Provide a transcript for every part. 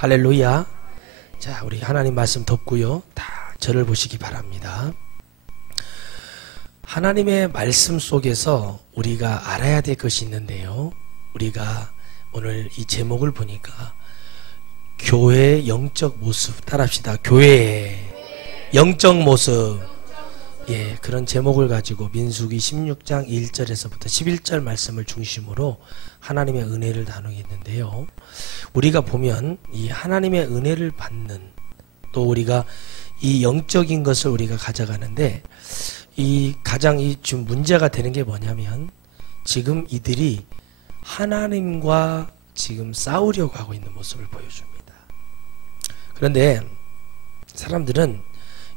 할렐루야. 자, 우리 하나님 말씀 덮고요. 다 저를 보시기 바랍니다. 하나님의 말씀 속에서 우리가 알아야 될 것이 있는데요. 우리가 오늘 이 제목을 보니까 교회의 영적 모습, 따라합시다. 교회의 영적 모습. 예, 그런 제목을 가지고 민수기 16장 1절에서부터 11절 말씀을 중심으로 하나님의 은혜를 나누겠는데요. 우리가 보면 이 하나님의 은혜를 받는, 또 우리가 이 영적인 것을 우리가 가져가는데, 이 가장 지금 문제가 되는 게 뭐냐면, 지금 이들이 하나님과 지금 싸우려고 하고 있는 모습을 보여줍니다. 그런데 사람들은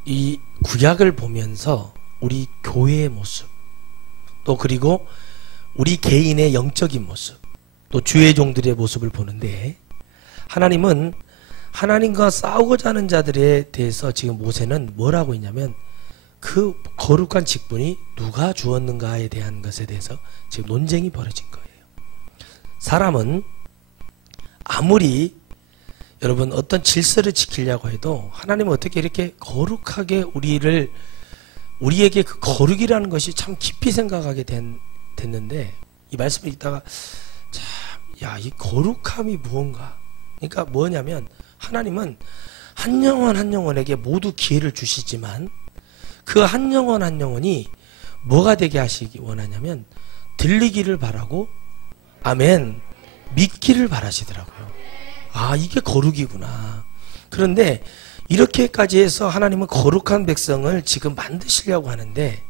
이 구약을 보면서 우리 교회의 모습, 또 그리고 우리 개인의 영적인 모습, 또 주의 종들의 모습을 보는데, 하나님은 하나님과 싸우고자 하는 자들에 대해서 지금 모세는 뭐라고 했냐면, 그 거룩한 직분이 누가 주었는가에 대한 것에 대해서 지금 논쟁이 벌어진 거예요. 사람은 아무리 여러분 어떤 질서를 지키려고 해도 하나님은 어떻게 이렇게 거룩하게 우리에게 그 거룩이라는 것이 참 깊이 생각하게 됐는데, 이 말씀을 읽다가 참, 야, 이 거룩함이 무언가. 그러니까 뭐냐면, 하나님은 한 영혼 한 영혼에게 모두 기회를 주시지만 그 한 영혼 한 영혼이 뭐가 되게 하시기 원하냐면 들리기를 바라고, 아멘, 믿기를 바라시더라고요. 아, 이게 거룩이구나. 그런데 이렇게까지 해서 하나님은 거룩한 백성을 지금 만드시려고 하는데,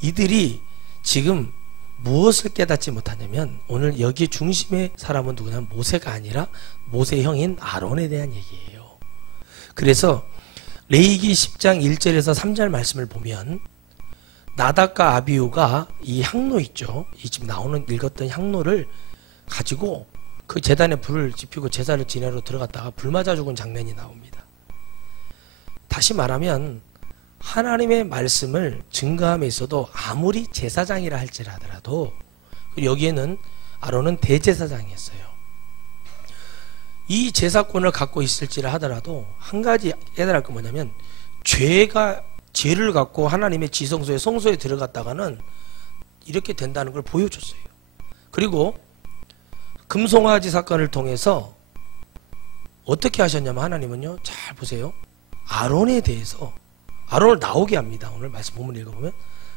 이들이 지금 무엇을 깨닫지 못하냐면, 오늘 여기 중심의 사람은 누구냐면 모세가 아니라 모세의 형인 아론에 대한 얘기예요. 그래서 레위기 10장 1절에서 3절 말씀을 보면, 나답과 아비후가 이 향로 있죠, 이 지금 읽었던 향로를 가지고 그 제단에 불을 지피고 제사를 지내러 들어갔다가 불 맞아 죽은 장면이 나옵니다. 다시 말하면 하나님의 말씀을 증거함에 있어도 아무리 제사장이라 할지라도, 여기에는 아론은 대제사장이었어요. 이 제사권을 갖고 있을지라 하더라도 한 가지 깨달을 건 뭐냐면, 죄를 갖고 하나님의 지성소에 성소에 들어갔다가는 이렇게 된다는 걸 보여줬어요. 그리고 금송아지 사건을 통해서 어떻게 하셨냐면, 하나님은요, 잘 보세요, 아론에 대해서 아론을 나오게 합니다. 오늘 말씀 본문 읽어보면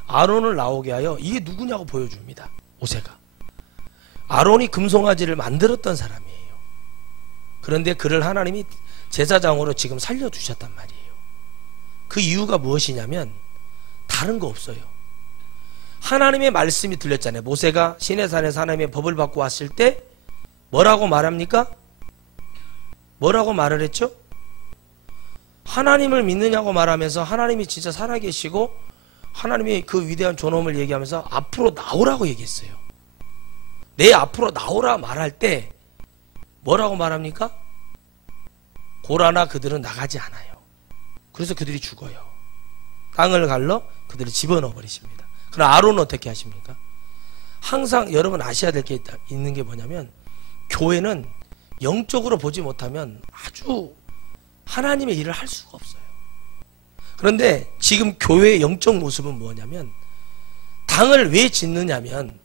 아론을 나오게 하여 이게 누구냐고 보여줍니다. 모세가 아론이 금송아지를 만들었던 사람이에요. 그런데 그를 하나님이 제사장으로 지금 살려두셨단 말이에요. 그 이유가 무엇이냐면 다른 거 없어요. 하나님의 말씀이 들렸잖아요. 모세가 시내산에서 하나님의 법을 받고 왔을 때 뭐라고 말합니까? 뭐라고 말을 했죠? 하나님을 믿느냐고 말하면서 하나님이 진짜 살아계시고 하나님이 그 위대한 존엄을 얘기하면서 앞으로 나오라고 얘기했어요. 내 앞으로 나오라 말할 때 뭐라고 말합니까? 고라나 그들은 나가지 않아요. 그래서 그들이 죽어요. 땅을 갈러 그들을 집어넣어 버리십니다. 그럼 아론은 어떻게 하십니까? 항상 여러분 아셔야 될 게 있는 게 뭐냐면, 교회는 영적으로 보지 못하면 아주 하나님의 일을 할 수가 없어요. 그런데 지금 교회의 영적 모습은 뭐냐면, 당을 왜 짓느냐면,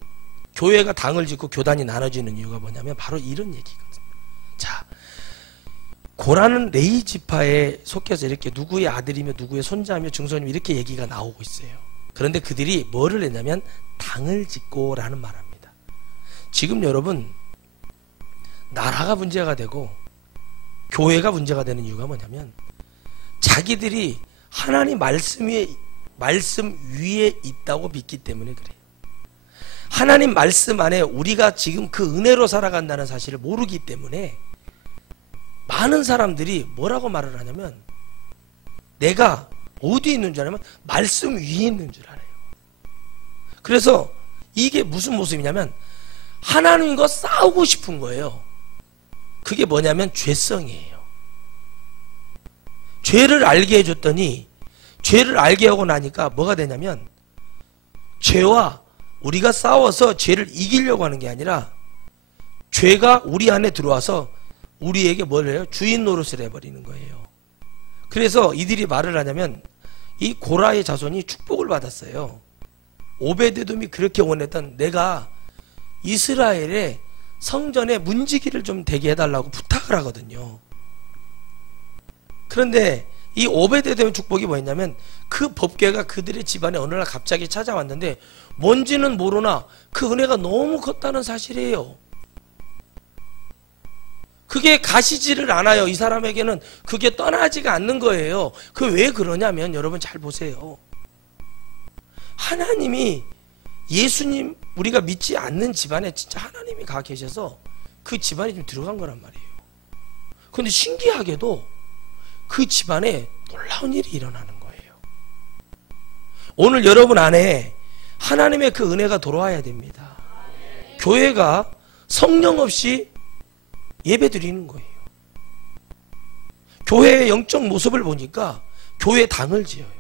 교회가 당을 짓고 교단이 나눠지는 이유가 뭐냐면 바로 이런 얘기거든요. 자, 고라는 레위 지파에 속해서 이렇게 누구의 아들이며 누구의 손자며 증손이며 이렇게 얘기가 나오고 있어요. 그런데 그들이 뭐를 했냐면 당을 짓고 라는 말합니다. 지금 여러분, 나라가 문제가 되고 교회가 문제가 되는 이유가 뭐냐면, 자기들이 하나님 말씀 위에 있다고 믿기 때문에 그래요. 하나님 말씀 안에 우리가 지금 그 은혜로 살아간다는 사실을 모르기 때문에 많은 사람들이 뭐라고 말을 하냐면, 내가 어디에 있는 줄 알면 말씀 위에 있는 줄 알아요. 그래서 이게 무슨 모습이냐면 하나님과 싸우고 싶은 거예요. 그게 뭐냐면 죄성이에요. 죄를 알게 해줬더니, 죄를 알게 하고 나니까 뭐가 되냐면, 죄와 우리가 싸워서 죄를 이기려고 하는 게 아니라 죄가 우리 안에 들어와서 우리에게 뭘 해요? 주인 노릇을 해버리는 거예요. 그래서 이들이 말을 하냐면 이 고라의 자손이 축복을 받았어요. 오베데돔이 그렇게 원했던, 내가 이스라엘의 성전에 문지기를 좀 되게 해달라고 부탁을 하거든요. 그런데 이 오베데돔의 축복이 뭐였냐면, 그 법궤가 그들의 집안에 어느 날 갑자기 찾아왔는데 뭔지는 모르나 그 은혜가 너무 컸다는 사실이에요. 그게 가시지를 않아요. 이 사람에게는 그게 떠나지가 않는 거예요. 그 왜 그러냐면, 여러분 잘 보세요. 하나님이, 예수님, 우리가 믿지 않는 집안에 진짜 하나님이 가 계셔서 그 집안에 좀 들어간 거란 말이에요. 그런데 신기하게도 그 집안에 놀라운 일이 일어나는 거예요. 오늘 여러분 안에 하나님의 그 은혜가 돌아와야 됩니다. 교회가 성령 없이 예배 드리는 거예요. 교회의 영적 모습을 보니까 교회 당을 지어요.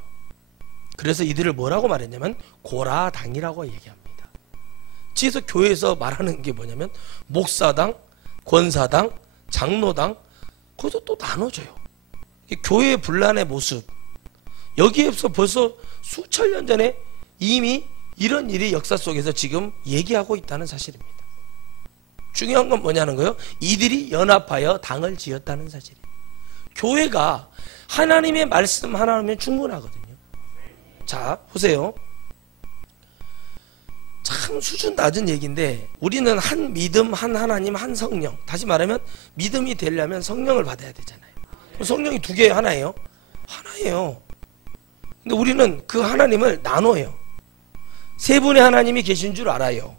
그래서 이들을 뭐라고 말했냐면 고라당이라고 얘기합니다. 그래서 교회에서 말하는 게 뭐냐면 목사당, 권사당, 장로당, 거기서 또 나눠져요. 교회의 분란의 모습, 여기에서 벌써 수천 년 전에 이미 이런 일이 역사 속에서 지금 얘기하고 있다는 사실입니다. 중요한 건 뭐냐는 거예요? 이들이 연합하여 당을 지었다는 사실이에요. 교회가 하나님의 말씀 하나면 충분하거든요. 자, 보세요. 참 수준 낮은 얘기인데, 우리는 한 믿음, 한 하나님, 한 성령. 다시 말하면 믿음이 되려면 성령을 받아야 되잖아요. 성령이 두 개예요, 하나예요? 하나예요. 근데 우리는 그 하나님을 나눠요. 세 분의 하나님이 계신 줄 알아요.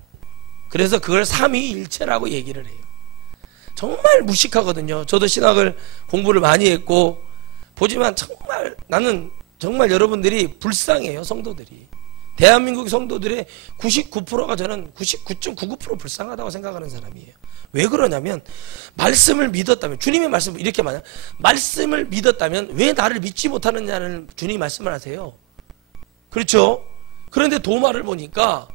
그래서 그걸 삼위일체라고 얘기를 해요. 정말 무식하거든요. 저도 신학을 공부를 많이 했고 보지만 정말 나는 정말 여러분들이 불쌍해요. 성도들이. 대한민국 성도들의 99%가 저는 99.99% 불쌍하다고 생각하는 사람이에요. 왜 그러냐면, 말씀을 믿었다면, 주님의 말씀을 이렇게 말해요. 말씀을 믿었다면 왜 나를 믿지 못하느냐는 주님이 말씀을 하세요. 그렇죠? 그런데 도마를 보니까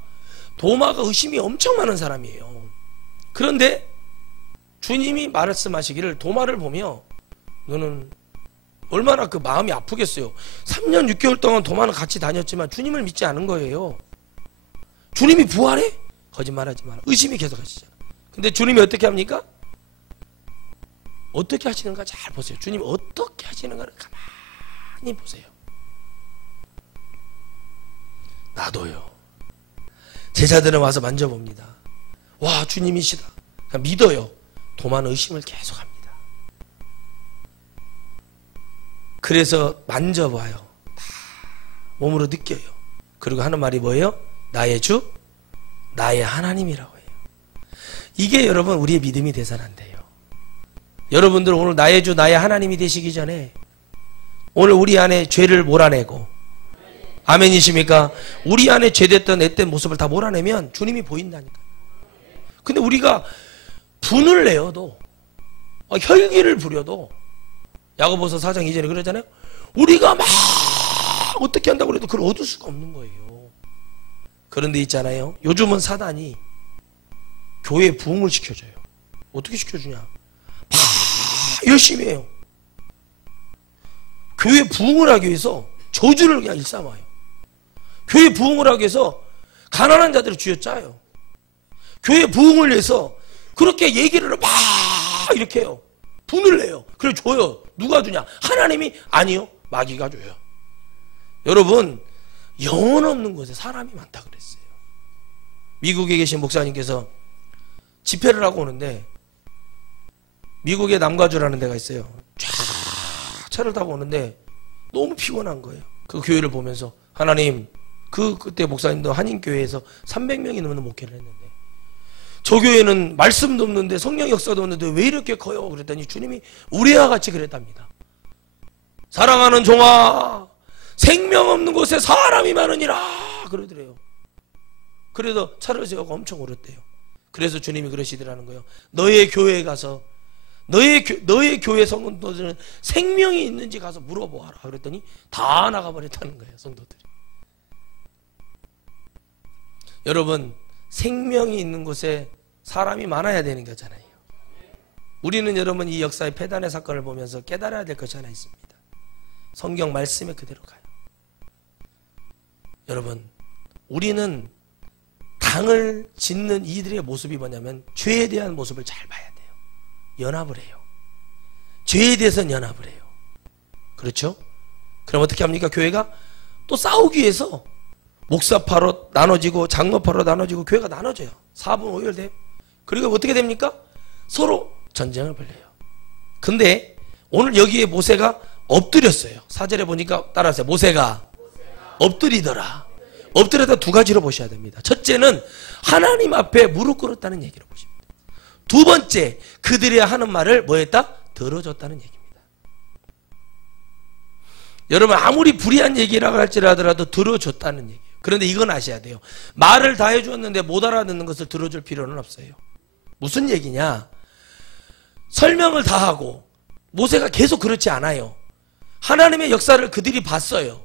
도마가 의심이 엄청 많은 사람이에요. 그런데 주님이 말씀하시기를, 도마를 보며 너는 얼마나 그 마음이 아프겠어요. 3년 6개월 동안 도마는 같이 다녔지만 주님을 믿지 않은 거예요. 주님이 부활해? 거짓말하지 마라. 의심이 계속 하시잖아. 근데 주님이 어떻게 합니까? 어떻게 하시는가 잘 보세요. 주님이 어떻게 하시는가를 가만히 보세요. 나도요. 제자들은 와서 만져봅니다. 와, 주님이시다. 그냥 믿어요. 도마는 의심을 계속합니다. 그래서 만져봐요. 다 몸으로 느껴요. 그리고 하는 말이 뭐예요? 나의 주, 나의 하나님이라고 해요. 이게 여러분 우리의 믿음이 돼서는 안 돼요. 여러분들 오늘 나의 주, 나의 하나님이 되시기 전에 오늘 우리 안에 죄를 몰아내고, 아멘이십니까? 우리 안에 죄됐던 앳된 모습을 다 몰아내면 주님이 보인다니까. 근데 우리가 분을 내어도, 혈기를 부려도, 야고보서 4장 2절에 그러잖아요. 우리가 막 어떻게 한다고 해도 그걸 얻을 수가 없는 거예요. 그런데 있잖아요, 요즘은 사단이 교회에 부흥을 시켜줘요. 어떻게 시켜주냐? 막 열심히 해요. 교회 부흥을 하기 위해서 저주를 그냥 일삼아요. 교회 부흥을 하기 위해서 가난한 자들을 쥐어짜요. 교회 부흥을 위해서 그렇게 얘기를 막 이렇게 해요. 분을 내요. 그래 줘요. 누가 주냐? 하나님이? 아니요, 마귀가 줘요. 여러분, 영혼 없는 곳에 사람이 많다 그랬어요. 미국에 계신 목사님께서 집회를 하고 오는데, 미국의 남가주라는 데가 있어요. 쫙 차를 타고 오는데 너무 피곤한 거예요. 그 교회를 보면서, 하나님, 그때 목사님도 한인교회에서 300명이 넘는 목회를 했는데, 저 교회는 말씀도 없는데 성령 역사도 없는데 왜 이렇게 커요? 그랬더니 주님이 우리와 같이 그랬답니다. 사랑하는 종아, 생명 없는 곳에 사람이 많으니라 그러더래요. 그래서 차를 세우고 엄청 울었대요. 그래서 주님이 그러시더라는 거예요. 너의 교회에 가서 너의 교회 성도들은 생명이 있는지 가서 물어보아라. 그랬더니 다 나가버렸다는 거예요, 성도들이. 여러분, 생명이 있는 곳에 사람이 많아야 되는 거잖아요. 우리는 여러분 이 역사의 폐단의 사건을 보면서 깨달아야 될 것이 하나 있습니다. 성경 말씀에 그대로 가요. 여러분, 우리는 당을 짓는 이들의 모습이 뭐냐면 죄에 대한 모습을 잘 봐야 돼요. 연합을 해요. 죄에 대해서는 연합을 해요. 그렇죠? 그럼 어떻게 합니까? 교회가 또 싸우기 위해서 목사파로 나눠지고 장로파로 나눠지고 교회가 나눠져요. 4분 5열 돼요. 그리고 어떻게 됩니까? 서로 전쟁을 벌려요. 근데 오늘 여기에 모세가 엎드렸어요. 4절에 보니까 따라하세요. 모세가 엎드리더라. 엎드려다 두 가지로 보셔야 됩니다. 첫째는 하나님 앞에 무릎 꿇었다는 얘기로 보십니다. 두 번째, 그들이 하는 말을 뭐 했다? 들어줬다는 얘기입니다. 여러분, 아무리 불의한 얘기라고 할지라도 들어줬다는 얘기예요. 그런데 이건 아셔야 돼요. 말을 다 해주었는데 못 알아듣는 것을 들어줄 필요는 없어요. 무슨 얘기냐? 설명을 다 하고 모세가 계속 그렇지 않아요. 하나님의 역사를 그들이 봤어요.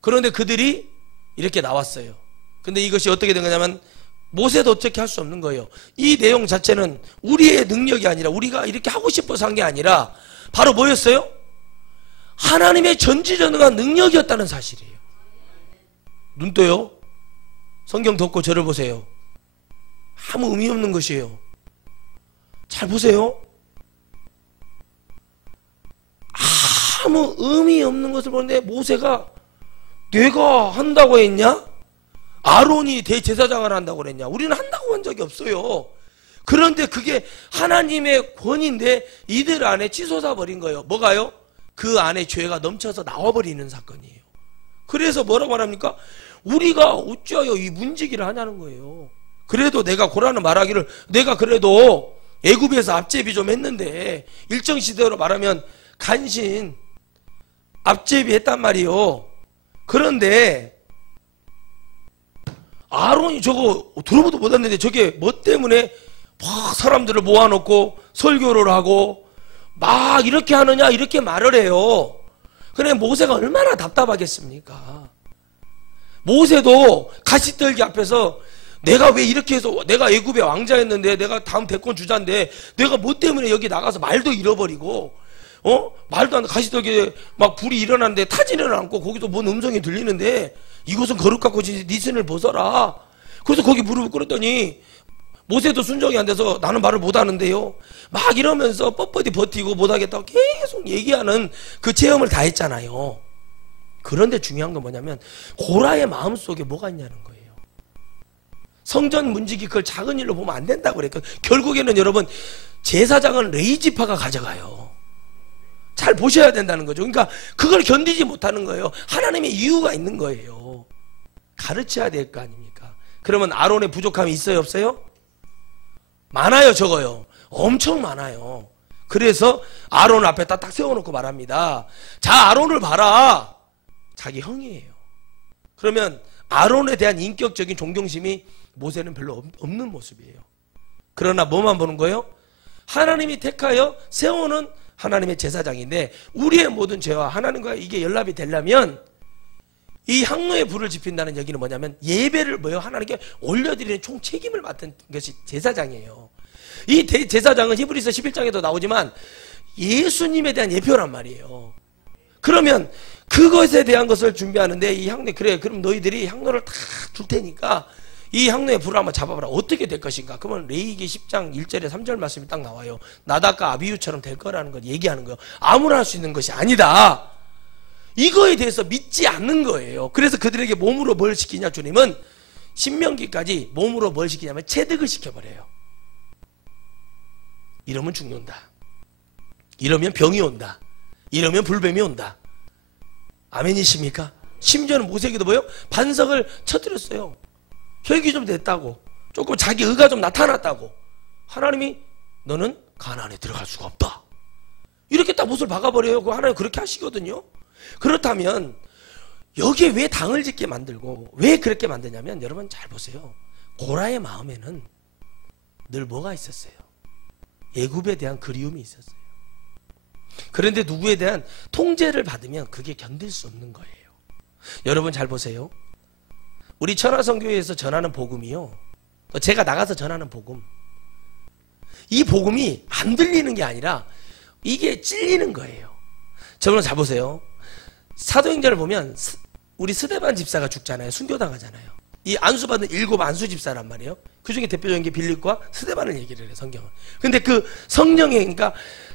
그런데 그들이 이렇게 나왔어요. 근데 이것이 어떻게 된 거냐면 모세도 어떻게 할 수 없는 거예요. 이 내용 자체는 우리의 능력이 아니라 우리가 이렇게 하고 싶어서 한 게 아니라 바로 뭐였어요? 하나님의 전지전능한 능력이었다는 사실이에요. 눈 떠요. 성경 덮고 저를 보세요. 아무 의미 없는 것이에요. 잘 보세요. 아무 의미 없는 것을 보는데 모세가 내가 한다고 했냐? 아론이 대제사장을 한다고 그랬냐? 우리는 한다고 한 적이 없어요. 그런데 그게 하나님의 권위인데 이들 안에 치솟아 버린 거예요. 뭐가요? 그 안에 죄가 넘쳐서 나와버리는 사건이에요. 그래서 뭐라고 말합니까? 우리가 어찌하여 이 문지기를 하냐는 거예요. 그래도 내가 고라는 말하기를 내가 그래도 애굽에서 앞제비 좀 했는데 일정 시대로 말하면 간신 앞제비 했단 말이요. 그런데 아론이 저거 들어보도 못했는데 저게 뭐 때문에 막 사람들을 모아놓고 설교를 하고 막 이렇게 하느냐 이렇게 말을 해요. 그래 모세가 얼마나 답답하겠습니까? 모세도 가시떨기 앞에서 내가 왜 이렇게 해서 내가 애굽의 왕자였는데 내가 다음 대권 주자인데 내가 뭐 때문에 여기 나가서 말도 잃어버리고 말도 안 돼. 가시떨기에 막 불이 일어났는데 타지는 않고 거기서 뭔 음성이 들리는데 이곳은 거룩 갖고 네 손을 벗어라. 그래서 거기 무릎을 꿇었더니 모세도 순종이 안 돼서 나는 말을 못하는데요 막 이러면서 뻣뻣이 버티고 못하겠다고 계속 얘기하는 그 체험을 다 했잖아요. 그런데 중요한 건 뭐냐면 고라의 마음속에 뭐가 있냐는 거예요. 성전 문지기 그걸 작은 일로 보면 안 된다고 그랬거든요. 결국에는 여러분 제사장은 레이지파가 가져가요. 잘 보셔야 된다는 거죠. 그러니까 그걸 견디지 못하는 거예요. 하나님의 이유가 있는 거예요. 가르쳐야 될 거 아닙니까? 그러면 아론의 부족함이 있어요 없어요? 많아요 적어요? 엄청 많아요. 그래서 아론 앞에 딱 세워놓고 말합니다. 자 아론을 봐라. 자기 형이에요. 그러면 아론에 대한 인격적인 존경심이 모세는 별로 없는 모습이에요. 그러나 뭐만 보는 거예요? 하나님이 택하여 세우는 하나님의 제사장인데 우리의 모든 죄와 하나님과 이게 연합이 되려면 이 향로에 불을 지핀다는 얘기는 뭐냐면 예배를 뭐요? 하나님께 올려드리는 총 책임을 맡은 것이 제사장이에요. 이 제사장은 히브리서 11장에도 나오지만 예수님에 대한 예표란 말이에요. 그러면 그것에 대한 것을 준비하는데 이 향로 그래 그럼 너희들이 향로를 다 줄 테니까 이 향로에 불을 한번 잡아봐라. 어떻게 될 것인가? 그러면 레위기 10장 1절에 3절 말씀이 딱 나와요. 나답과 아비후처럼 될 거라는 걸 얘기하는 거예요. 아무나 할 수 있는 것이 아니다. 이거에 대해서 믿지 않는 거예요. 그래서 그들에게 몸으로 뭘 시키냐 주님은 신명기까지 몸으로 뭘 시키냐면 체득을 시켜버려요. 이러면 죽는다. 이러면 병이 온다. 이러면 불뱀이 온다. 아멘이십니까? 심지어는 모세에게도 뭐예요? 반석을 쳐뜨렸어요. 혈기 좀 됐다고 조금 자기 의가 좀 나타났다고 하나님이 너는 가나안에 들어갈 수가 없다 이렇게 딱 못을 박아버려요. 하나님 그렇게 하시거든요. 그렇다면 여기에 왜 당을 짓게 만들고 왜 그렇게 만드냐면 여러분 잘 보세요. 고라의 마음에는 늘 뭐가 있었어요? 애굽에 대한 그리움이 있었어요. 그런데 누구에 대한 통제를 받으면 그게 견딜 수 없는 거예요. 여러분 잘 보세요. 우리 천하성교회에서 전하는 복음이요 제가 나가서 전하는 복음 이 복음이 안 들리는 게 아니라 이게 찔리는 거예요. 저번에 잘 보세요. 사도행전을 보면 우리 스데반 집사가 죽잖아요. 순교당하잖아요. 이 안수받은 7 안수 집사란 말이에요. 그 중에 대표적인 게 빌립과 스데반을 얘기를 해요, 성경은. 근데 그 성령의, 그러니까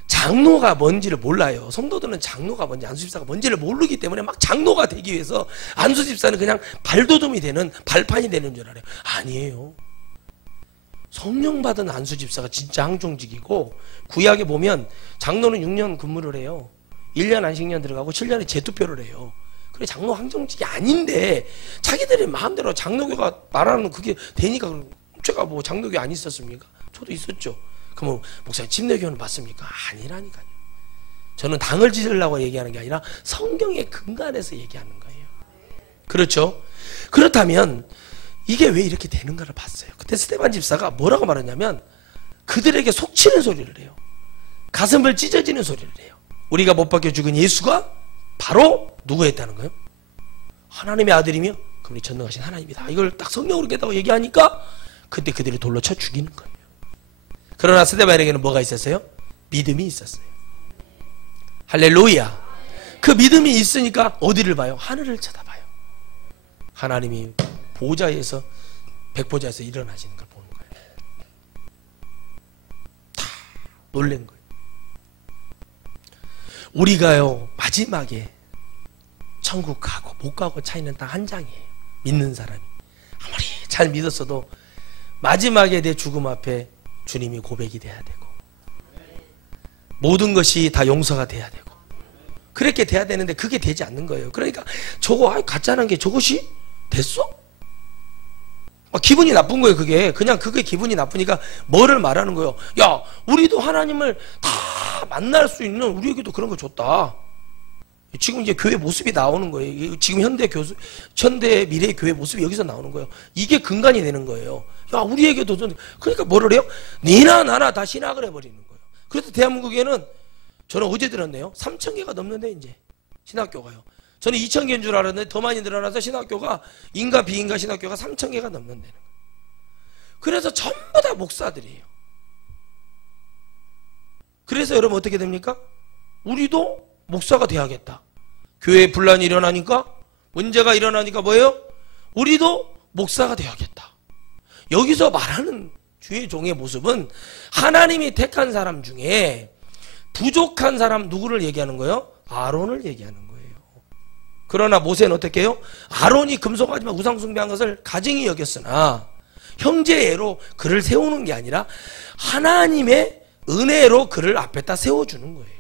장로가 뭔지를 몰라요. 성도들은 장로가 뭔지, 안수 집사가 뭔지를 모르기 때문에 막 장로가 되기 위해서 안수 집사는 그냥 발돋움이 되는, 발판이 되는 줄 알아요. 아니에요. 성령 받은 안수 집사가 진짜 항종직이고, 구약에 보면 장로는 6년 근무를 해요. 1년 안식년 들어가고 7년에 재투표를 해요. 그래, 장로 항정직이 아닌데 자기들의 마음대로 장로교가 말하는 그게 되니까. 제가 뭐 장로교 안 있었습니까? 저도 있었죠. 그럼 목사님 침례교는 맞습니까? 아니라니까요. 저는 당을 지으려고 얘기하는 게 아니라 성경의 근간에서 얘기하는 거예요. 그렇죠? 그렇다면 이게 왜 이렇게 되는가를 봤어요. 그때 스데반 집사가 뭐라고 말했냐면 그들에게 속치는 소리를 해요. 가슴을 찢어지는 소리를 해요. 우리가 못 박혀 죽은 예수가 바로 누구였다는 거예요? 하나님의 아들이며 그분이 전능하신 하나님이다. 이걸 딱 성경으로 깨닫고 얘기하니까 그때 그들이 돌로 쳐 죽이는 거예요. 그러나 스데반에게는 뭐가 있었어요? 믿음이 있었어요. 할렐루야. 그 믿음이 있으니까 어디를 봐요? 하늘을 쳐다봐요. 하나님이 보좌에서, 백보좌에서 일어나시는 걸 보는 거예요. 다 놀란 거예요. 우리가요, 마지막에 천국 가고 못 가고 차이는 딱 한 장이에요. 믿는 사람이 아무리 잘 믿었어도 마지막에 내 죽음 앞에 주님이 고백이 돼야 되고 모든 것이 다 용서가 돼야 되고 그렇게 돼야 되는데 그게 되지 않는 거예요. 그러니까 저거 가짜는 게 저것이 됐어? 기분이 나쁜 거예요. 그게 기분이 나쁘니까 뭐를 말하는 거예요? 야, 우리도 하나님을 다 만날 수 있는, 우리에게도 그런 거 줬다. 지금 이제 교회 모습이 나오는 거예요. 지금 현대 미래 교회 모습이 여기서 나오는 거예요. 이게 근간이 되는 거예요. 야, 우리에게도 그러니까 뭐를 해요? 니나 나나 다 신학을 해버리는 거예요. 그래서 대한민국에는 저는 어제 들었네요. 3,000개가 넘는데 이제 신학교가요. 저는 2,000개인 줄 알았는데 더 많이 늘어나서 신학교가 인가 비인가 신학교가 3,000개가 넘는다는 거예요. 그래서 전부 다 목사들이에요. 그래서 여러분 어떻게 됩니까? 우리도 목사가 돼야겠다. 교회에 분란이 일어나니까, 문제가 일어나니까 뭐예요? 우리도 목사가 돼야겠다. 여기서 말하는 주의 종의 모습은 하나님이 택한 사람 중에 부족한 사람 누구를 얘기하는 거예요? 아론을 얘기하는 거예요. 그러나 모세는 어떻게 해요? 아론이 금송아지만 우상숭배한 것을 가증히 여겼으나 형제애로 그를 세우는 게 아니라 하나님의 은혜로 그를 앞에다 세워주는 거예요.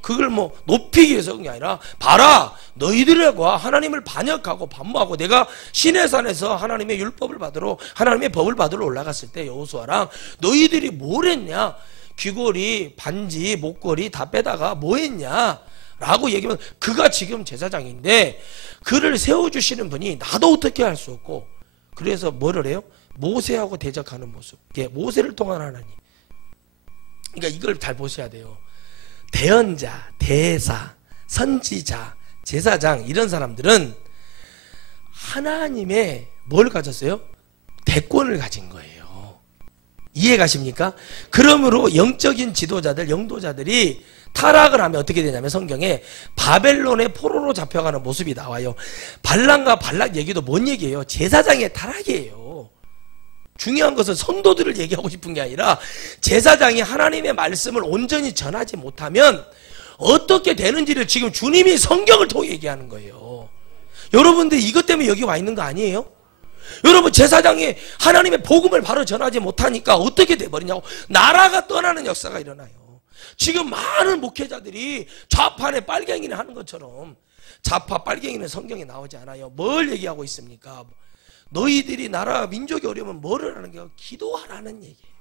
그걸 뭐 높이기 위해서 그런 게 아니라, 봐라, 너희들과 하나님을 반역하고 반모하고 내가 시내산에서 하나님의 율법을 받으러, 하나님의 법을 받으러 올라갔을 때 여호수아랑 너희들이 뭘 했냐? 귀걸이, 반지, 목걸이 다 빼다가 뭐 했냐? 라고 얘기하면 그가 지금 제사장인데 그를 세워주시는 분이 나도 어떻게 할 수 없고, 그래서 뭐를 해요? 모세하고 대적하는 모습. 모세를 통한 하나님. 그러니까 이걸 잘 보셔야 돼요. 대언자, 대사, 선지자, 제사장 이런 사람들은 하나님의 뭘 가졌어요? 대권을 가진 거예요. 이해 가십니까? 그러므로 영적인 지도자들, 영도자들이 타락을 하면 어떻게 되냐면 성경에 바벨론의 포로로 잡혀가는 모습이 나와요. 발람과 발락 얘기도 뭔 얘기예요? 제사장의 타락이에요. 중요한 것은 성도들을 얘기하고 싶은 게 아니라 제사장이 하나님의 말씀을 온전히 전하지 못하면 어떻게 되는지를 지금 주님이 성경을 통해 얘기하는 거예요. 여러분들 이것 때문에 여기 와 있는 거 아니에요? 여러분 제사장이 하나님의 복음을 바로 전하지 못하니까 어떻게 돼버리냐고, 나라가 떠나는 역사가 일어나요. 지금 많은 목회자들이 좌판에 빨갱이를 하는 것처럼, 좌파 빨갱이는 성경에 나오지 않아요. 뭘 얘기하고 있습니까? 너희들이 나라 민족이 어려우면 뭐를 하는 게 기도하라는 얘기예요.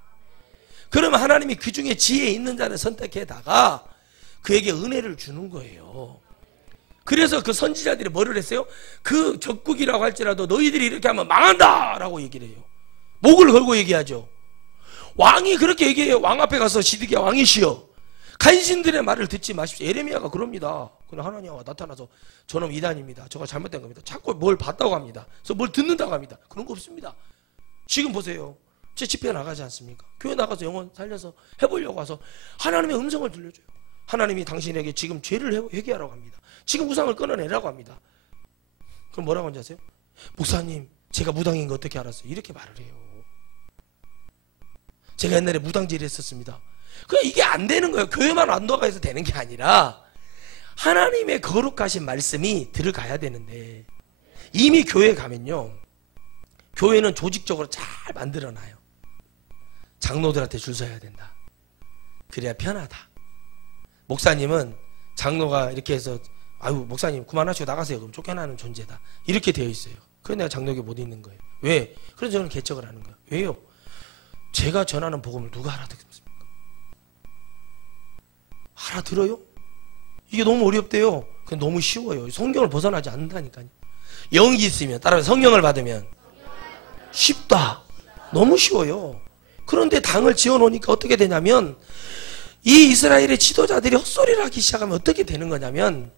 그러면 하나님이 그 중에 지혜 있는 자를 선택해다가 그에게 은혜를 주는 거예요. 그래서 그 선지자들이 뭐를 했어요? 그 적국이라고 할지라도 너희들이 이렇게 하면 망한다 라고 얘기를 해요. 목을 걸고 얘기하죠. 왕이 그렇게 얘기해요. 왕 앞에 가서 시드기야 왕이시여, 간신들의 말을 듣지 마십시오. 예레미야가 그럽니다. 그럼 하나님과 나타나서 저놈 이단입니다. 저가 잘못된 겁니다. 자꾸 뭘 봤다고 합니다. 그래서 뭘 듣는다고 합니다. 그런 거 없습니다. 지금 보세요. 제 집회 나가지 않습니까? 교회 나가서 영혼 살려서 해보려고 와서 하나님의 음성을 들려줘요. 하나님이 당신에게 지금 죄를 회개하라고 합니다. 지금 우상을 끊어내라고 합니다. 그럼 뭐라고 하는지 아세요? 목사님, 제가 무당인 거 어떻게 알았어요? 이렇게 말을 해요. 제가 옛날에 무당질을 했었습니다. 그냥 이게 안 되는 거예요. 교회만 안도가해서 되는 게 아니라 하나님의 거룩하신 말씀이 들어가야 되는데, 이미 교회에 가면요, 교회는 조직적으로 잘 만들어놔요. 장로들한테 줄 서야 된다. 그래야 편하다. 목사님은 장로가 이렇게 해서 아유 목사님 그만하시고 나가세요. 그럼 쫓겨나는 존재다. 이렇게 되어 있어요. 그래서 내가 장로교에 못 있는 거예요. 왜? 그래서 저는 개척을 하는 거예요. 왜요? 제가 전하는 복음을 누가 알아듣습니까? 알아들어요? 이게 너무 어렵대요. 그냥 너무 쉬워요. 성경을 벗어나지 않는다니까요. 영이 있으면, 따라서 성령을 받으면 쉽다. 너무 쉬워요. 그런데 당을 지어놓으니까 어떻게 되냐면, 이 이스라엘의 지도자들이 헛소리를 하기 시작하면 어떻게 되는 거냐면,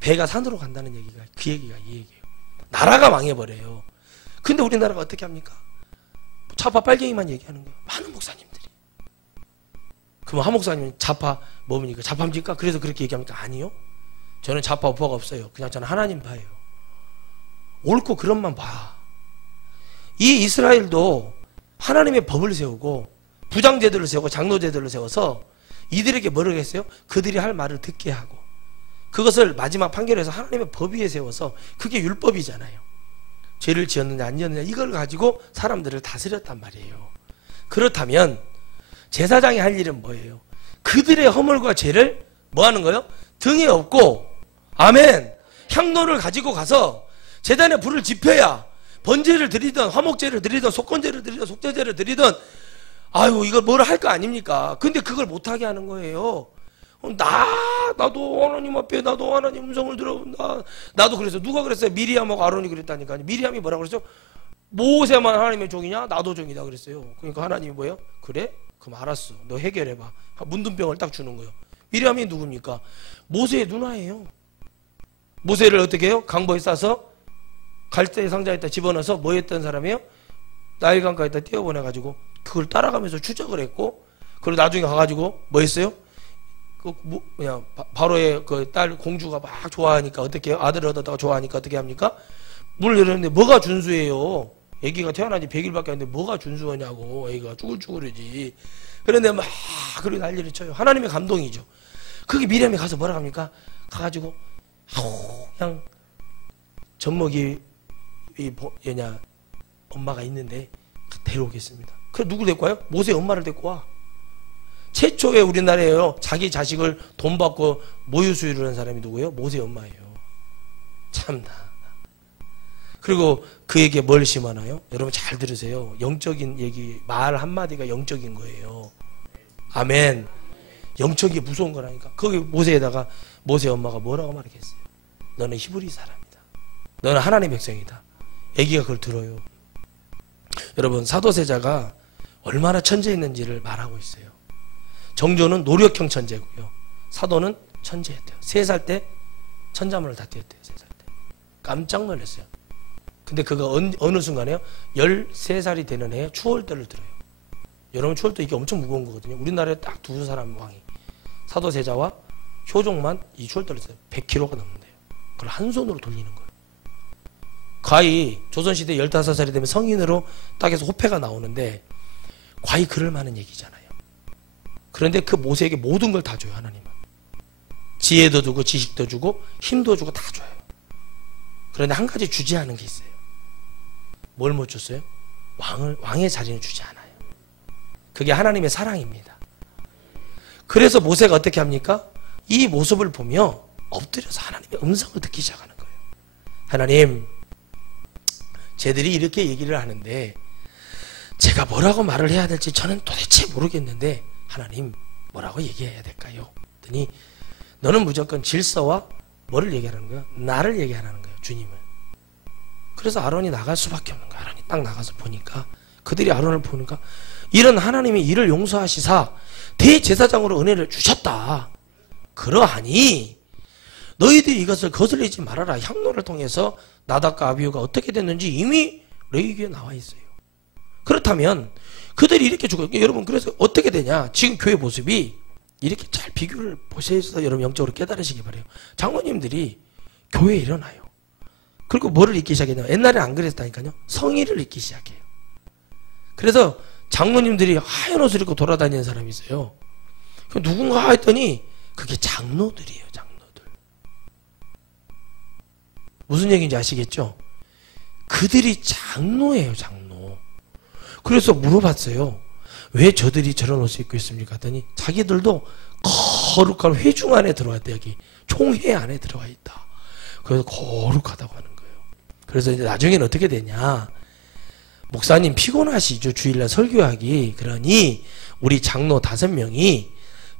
배가 산으로 간다는 얘기가 그 얘기가 이 얘기예요. 나라가 망해버려요. 근데 우리나라가 어떻게 합니까? 좌파 빨갱이만 얘기하는 거예요. 많은 목사님들이. 그럼 한 목사님은 좌파 뭡니까? 좌파입니까? 그래서 그렇게 얘기합니까? 아니요. 저는 좌파 우파가 없어요. 그냥 저는 하나님 파예요. 옳고 그런만 봐. 이 이스라엘도 하나님의 법을 세우고 부장제들을 세우고 장로제들을 세워서 이들에게 뭐라고 했어요? 그들이 할 말을 듣게 하고, 그것을 마지막 판결에서 하나님의 법 위에 세워서, 그게 율법이잖아요. 죄를 지었느냐 안 지었느냐 이걸 가지고 사람들을 다스렸단 말이에요. 그렇다면 제사장이 할 일은 뭐예요? 그들의 허물과 죄를 뭐 하는 거예요? 등에 업고, 아멘, 향로를 가지고 가서 제단에 불을 지펴야 번제를 드리든 화목제를 드리든 속건제를 드리든 속죄제를 드리든 아유 이걸 뭐라 할 거 아닙니까? 근데 그걸 못하게 하는 거예요. 나도 하나님 앞에 나도 하나님 음성을 들어본다. 나도 그래서 누가 그랬어요? 미리암하고 아론이 그랬다니까요. 미리암이 뭐라고 그랬죠? 모세만 하나님의 종이냐? 나도 종이다 그랬어요. 그러니까 하나님이 뭐예요? 그래? 그럼 알았어. 너 해결해봐. 문둥병을 딱 주는 거예요. 미리암이 누굽니까? 모세의 누나예요. 모세를 어떻게 해요? 강보에 싸서 갈대 상자에다 집어넣어서 뭐 했던 사람이에요? 나일강가에다 띄워보내가지고 그걸 따라가면서 추적을 했고, 그리고 나중에 가가지고 뭐 했어요? 그냥 바로의 그 딸 공주가 막 좋아하니까 어떻게 해요? 아들을 얻었다가 좋아하니까 어떻게 합니까? 문을 열었는데 뭐가 준수해요? 애기가 태어난 지 100일밖에 안 됐는데 뭐가 준수하냐고. 애기가 쭈글쭈글하지. 그런데 막 그렇게 난리를 쳐요. 하나님의 감동이죠. 그게 미리암이 가서 뭐라 합니까? 가가지고 그냥 젖먹이 엄마가 있는데 데려오겠습니다. 그래 누구 데리고 와요? 모세 엄마를 데리고 와. 최초에 우리나라에요 자기 자식을 돈 받고 모유 수유를 한 사람이 누구예요? 모세 엄마예요. 참나. 그리고 그에게 뭘 심어놔요? 여러분 잘 들으세요. 영적인 얘기, 말 한마디가 영적인 거예요. 아멘. 영적이 무서운 거라니까. 거기 모세에다가 모세 엄마가 뭐라고 말하겠어요? 너는 히브리 사람이다. 너는 하나님의 백성이다. 애기가 그걸 들어요. 여러분 사도세자가 얼마나 천재했는지를 말하고 있어요. 정조는 노력형 천재고요. 사도는 천재였대요. 3살 때 천자문을 다 띄웠대요. 3살 때. 깜짝 놀랐어요. 근데 그거 어느 순간에요? 13살이 되는 해에 추월도를 들어요. 여러분 추월도 이게 엄청 무거운 거거든요. 우리나라에 딱 2사람 왕이, 사도세자와 효종만 이 추월도를 써요. 100kg가 넘는데요. 그걸 한 손으로 돌리는 거예요. 과히 조선시대 15살이 되면 성인으로 딱 해서 호패가 나오는데 과히 그럴 만한 얘기잖아요. 그런데 그 모세에게 모든 걸 다 줘요. 하나님은 지혜도 주고 지식도 주고 힘도 주고 다 줘요. 그런데 한 가지 주지 않은 게 있어요. 뭘 못 줬어요? 왕의 자리는 주지 않아요. 그게 하나님의 사랑입니다. 그래서 모세가 어떻게 합니까? 이 모습을 보며 엎드려서 하나님의 음성을 듣기 시작하는 거예요. 하나님, 쟤들이 이렇게 얘기를 하는데 제가 뭐라고 말을 해야 될지 저는 도대체 모르겠는데 하나님 뭐라고 얘기해야 될까요? 그랬더니 너는 무조건 질서와 뭐를 얘기하는 거야? 나를 얘기하는 거예요. 주님을. 그래서 아론이 나갈 수밖에 없는 거야. 아론이 딱 나가서 보니까, 그들이 아론을 보니까 이런 하나님의 일을 용서하시사 대제사장으로 은혜를 주셨다. 그러하니 너희들이 이것을 거슬리지 말아라. 향로를 통해서 나답과 아비후가 어떻게 됐는지 이미 레위기에 나와 있어요. 그렇다면 그들이 이렇게 죽어요. 여러분, 그래서 어떻게 되냐? 지금 교회 모습이 이렇게 잘 비교를 보셔서 여러분 영적으로 깨달으시기 바래요. 장로님들이 교회에 일어나요. 그리고 뭐를 잊기 시작했냐? 옛날에 안 그랬다니까요. 성의를 잊기 시작해요. 그래서 장로님들이 하얀 옷을 입고 돌아다니는 사람이 있어요. 누군가 했더니 그게 장로들이에요. 장로들. 무슨 얘기인지 아시겠죠? 그들이 장로예요. 장로. 그래서 물어봤어요. 왜 저들이 저런 옷을 입고 있습니까? 하더니 자기들도 거룩한 회중 안에 들어왔대. 여기 총회 안에 들어와 있다. 그래서 거룩하다고 하는 거예요. 그래서 이제 나중에는 어떻게 되냐? 목사님 피곤하시죠? 주일날 설교하기. 그러니 우리 장로 5명이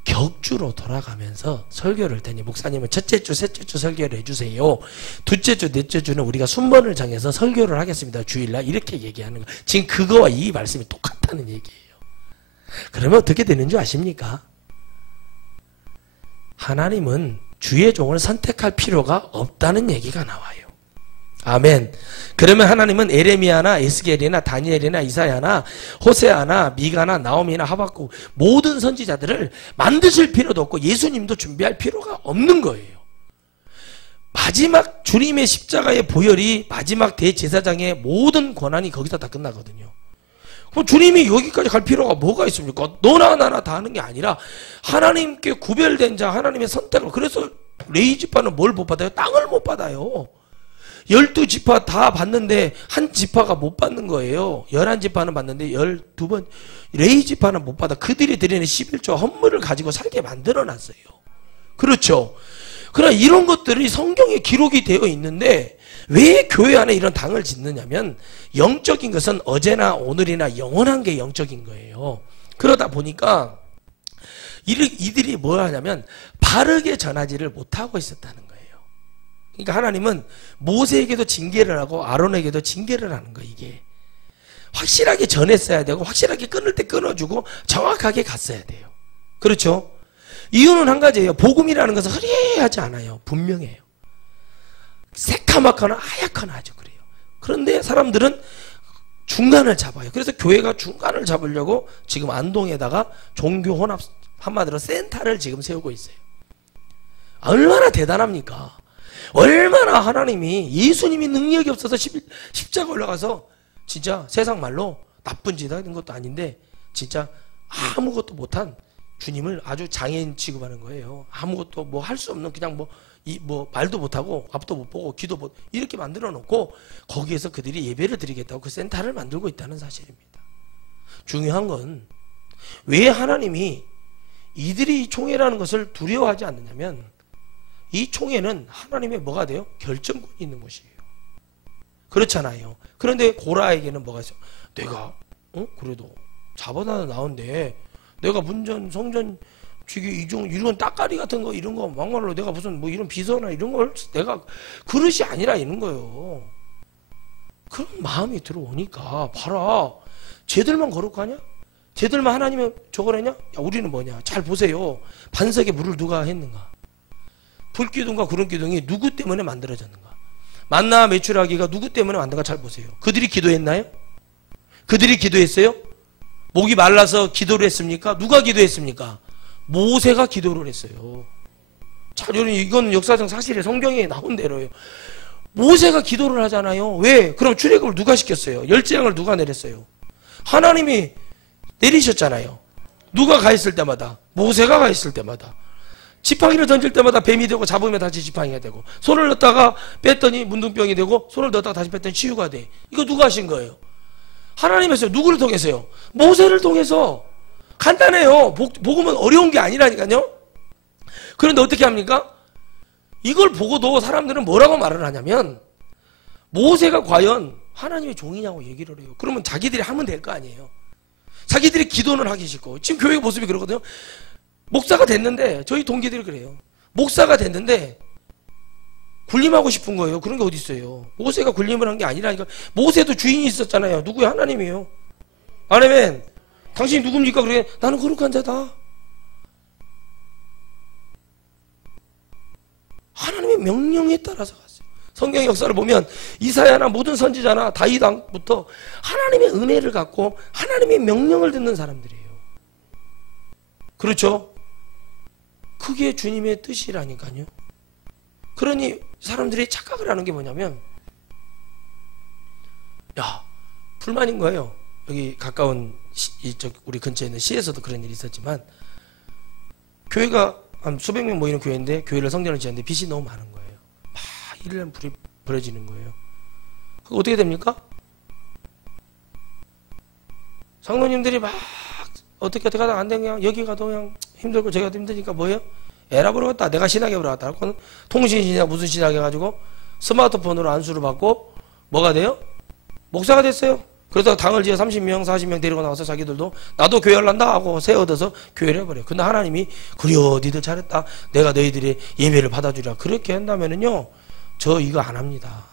격주로 돌아가면서 설교를 할 테니 목사님은 첫째 주, 셋째 주 설교를 해주세요. 둘째 주, 넷째 주는 우리가 순번을 정해서 설교를 하겠습니다. 주일날 이렇게 얘기하는 거. 지금 그거와 이 말씀이 똑같다는 얘기예요. 그러면 어떻게 되는 줄 아십니까? 하나님은 주의 종을 선택할 필요가 없다는 얘기가 나와요. 아멘. 그러면 하나님은 에레미야나 에스겔이나 다니엘이나 이사야나 호세아나 미가나 나오미나 하박국 모든 선지자들을 만드실 필요도 없고 예수님도 준비할 필요가 없는 거예요. 마지막 주님의 십자가의 보혈이 마지막 대제사장의 모든 권한이 거기서 다 끝나거든요. 그럼 주님이 여기까지 갈 필요가 뭐가 있습니까? 너나 나나 다 하는 게 아니라 하나님께 구별된 자, 하나님의 선택을. 그래서 레위 지파는 뭘 못 받아요? 땅을 못 받아요. 12지파 다 받는데 한 지파가 못 받는 거예요. 11지파는 받는데 12번 레위 지파는 못 받아. 그들이 드리는 11조 헌물을 가지고 살게 만들어 놨어요. 그렇죠. 그러나 이런 것들이 성경에 기록이 되어 있는데 왜 교회 안에 이런 당을 짓느냐면 영적인 것은 어제나 오늘이나 영원한 게 영적인 거예요. 그러다 보니까 이들이 뭐 하냐면 바르게 전하지를 못하고 있었다는 거예요. 그러니까 하나님은 모세에게도 징계를 하고 아론에게도 징계를 하는 거예요. 이게 확실하게 전했어야 되고 확실하게 끊을 때 끊어주고 정확하게 갔어야 돼요. 그렇죠? 이유는 한 가지예요. 복음이라는 것은 흐리하지 않아요. 분명해요. 새카맣거나 하얗거나 아주 그래요. 그런데 사람들은 중간을 잡아요. 그래서 교회가 중간을 잡으려고 지금 안동에다가 종교혼합, 한마디로 센터를 지금 세우고 있어요. 얼마나 대단합니까? 얼마나 하나님이, 예수님이 능력이 없어서 십자가 올라가서 진짜 세상 말로 나쁜 짓 하는 것도 아닌데 진짜 아무것도 못한 주님을 아주 장애인 취급하는 거예요. 아무것도 뭐 할 수 없는 그냥 뭐 말도 못하고 앞도 못 보고 귀도 못 이렇게 만들어 놓고 거기에서 그들이 예배를 드리겠다고 그 센터를 만들고 있다는 사실입니다. 중요한 건 왜 하나님이 이들이 총회라는 것을 두려워하지 않느냐면 이 총회는 하나님의 뭐가 돼요? 결정권이 있는 곳이에요. 그렇잖아요. 그런데 고라에게는 뭐가 있어요? 내가 그래도 자보다 나은데 내가 문전 성전 주기 이런 따까리 같은 거 이런 거 막말로 내가 무슨 뭐 이런 비서나 이런 걸 내가 그릇이 아니라 이런 거예요. 그런 마음이 들어오니까 봐라. 쟤들만 거룩하냐? 쟤들만 하나님의 저걸 했냐? 야, 우리는 뭐냐? 잘 보세요. 반석에 물을 누가 했는가? 불기둥과 구름기둥이 누구 때문에 만들어졌는가? 만나 메추라기가 누구 때문에 만든가 잘 보세요. 그들이 기도했나요? 그들이 기도했어요? 목이 말라서 기도를 했습니까? 누가 기도했습니까? 모세가 기도를 했어요. 자, 여러분 이건 역사적 사실에 성경에 나온 대로예요. 모세가 기도를 하잖아요. 왜? 그럼 출애굽을 누가 시켰어요? 열재앙을 누가 내렸어요? 하나님이 내리셨잖아요. 누가 가 있을 때마다? 모세가 가 있을 때마다. 지팡이를 던질 때마다 뱀이 되고 잡으면 다시 지팡이가 되고 손을 넣다가 뺐더니 문둥병이 되고 손을 넣다가 다시 뺐더니 치유가 돼. 이거 누가 하신 거예요? 하나님 했어요. 누구를 통해서요? 모세를 통해서. 간단해요. 복음은 어려운 게 아니라니까요. 그런데 어떻게 합니까? 이걸 보고도 사람들은 뭐라고 말을 하냐면 모세가 과연 하나님의 종이냐고 얘기를 해요. 그러면 자기들이 하면 될 거 아니에요. 자기들이 기도는 하기 싫고 지금 교회 모습이 그러거든요. 목사가 됐는데 저희 동기들이 그래요. 목사가 됐는데 군림하고 싶은 거예요. 그런 게 어디 있어요. 모세가 군림을 한 게 아니라니까. 모세도 주인이 있었잖아요. 누구야? 하나님이에요. 아멘. 당신이 누굽니까? 그래. 나는 거룩한 자다. 하나님의 명령에 따라서 갔어요. 성경 역사를 보면 이사야나 모든 선지자나 다윗 왕부터 하나님의 은혜를 갖고 하나님의 명령을 듣는 사람들이에요. 그렇죠? 그게 주님의 뜻이라니까요. 그러니 사람들이 착각을 하는 게 뭐냐면, 야, 불만인 거예요. 여기 가까운 이쪽 우리 근처에 있는 시에서도 그런 일이 있었지만, 교회가 한 수백 명 모이는 교회인데 교회를 성전을 지었는데 빚이 너무 많은 거예요. 막 일년 불이 벌어지는 거예요. 그거 어떻게 됩니까? 장로님들이 막 어떻게 하다 안 되냐, 여기 가도 그냥 힘들고 저기 가도 힘드니까 뭐예요? 에라 부르겠다, 내가 신학에 부르겠다. 통신신학 무슨 신학 해가지고 스마트폰으로 안수를 받고 뭐가 돼요? 목사가 됐어요. 그러다가 당을 지어 30명 40명 데리고 나와서 자기들도 나도 교회 할란다 하고 새 얻어서 교회를 해버려요. 근데 하나님이 그래요, 니들 잘했다, 내가 너희들의 예배를 받아주리라, 그렇게 한다면은요, 저 이거 안 합니다.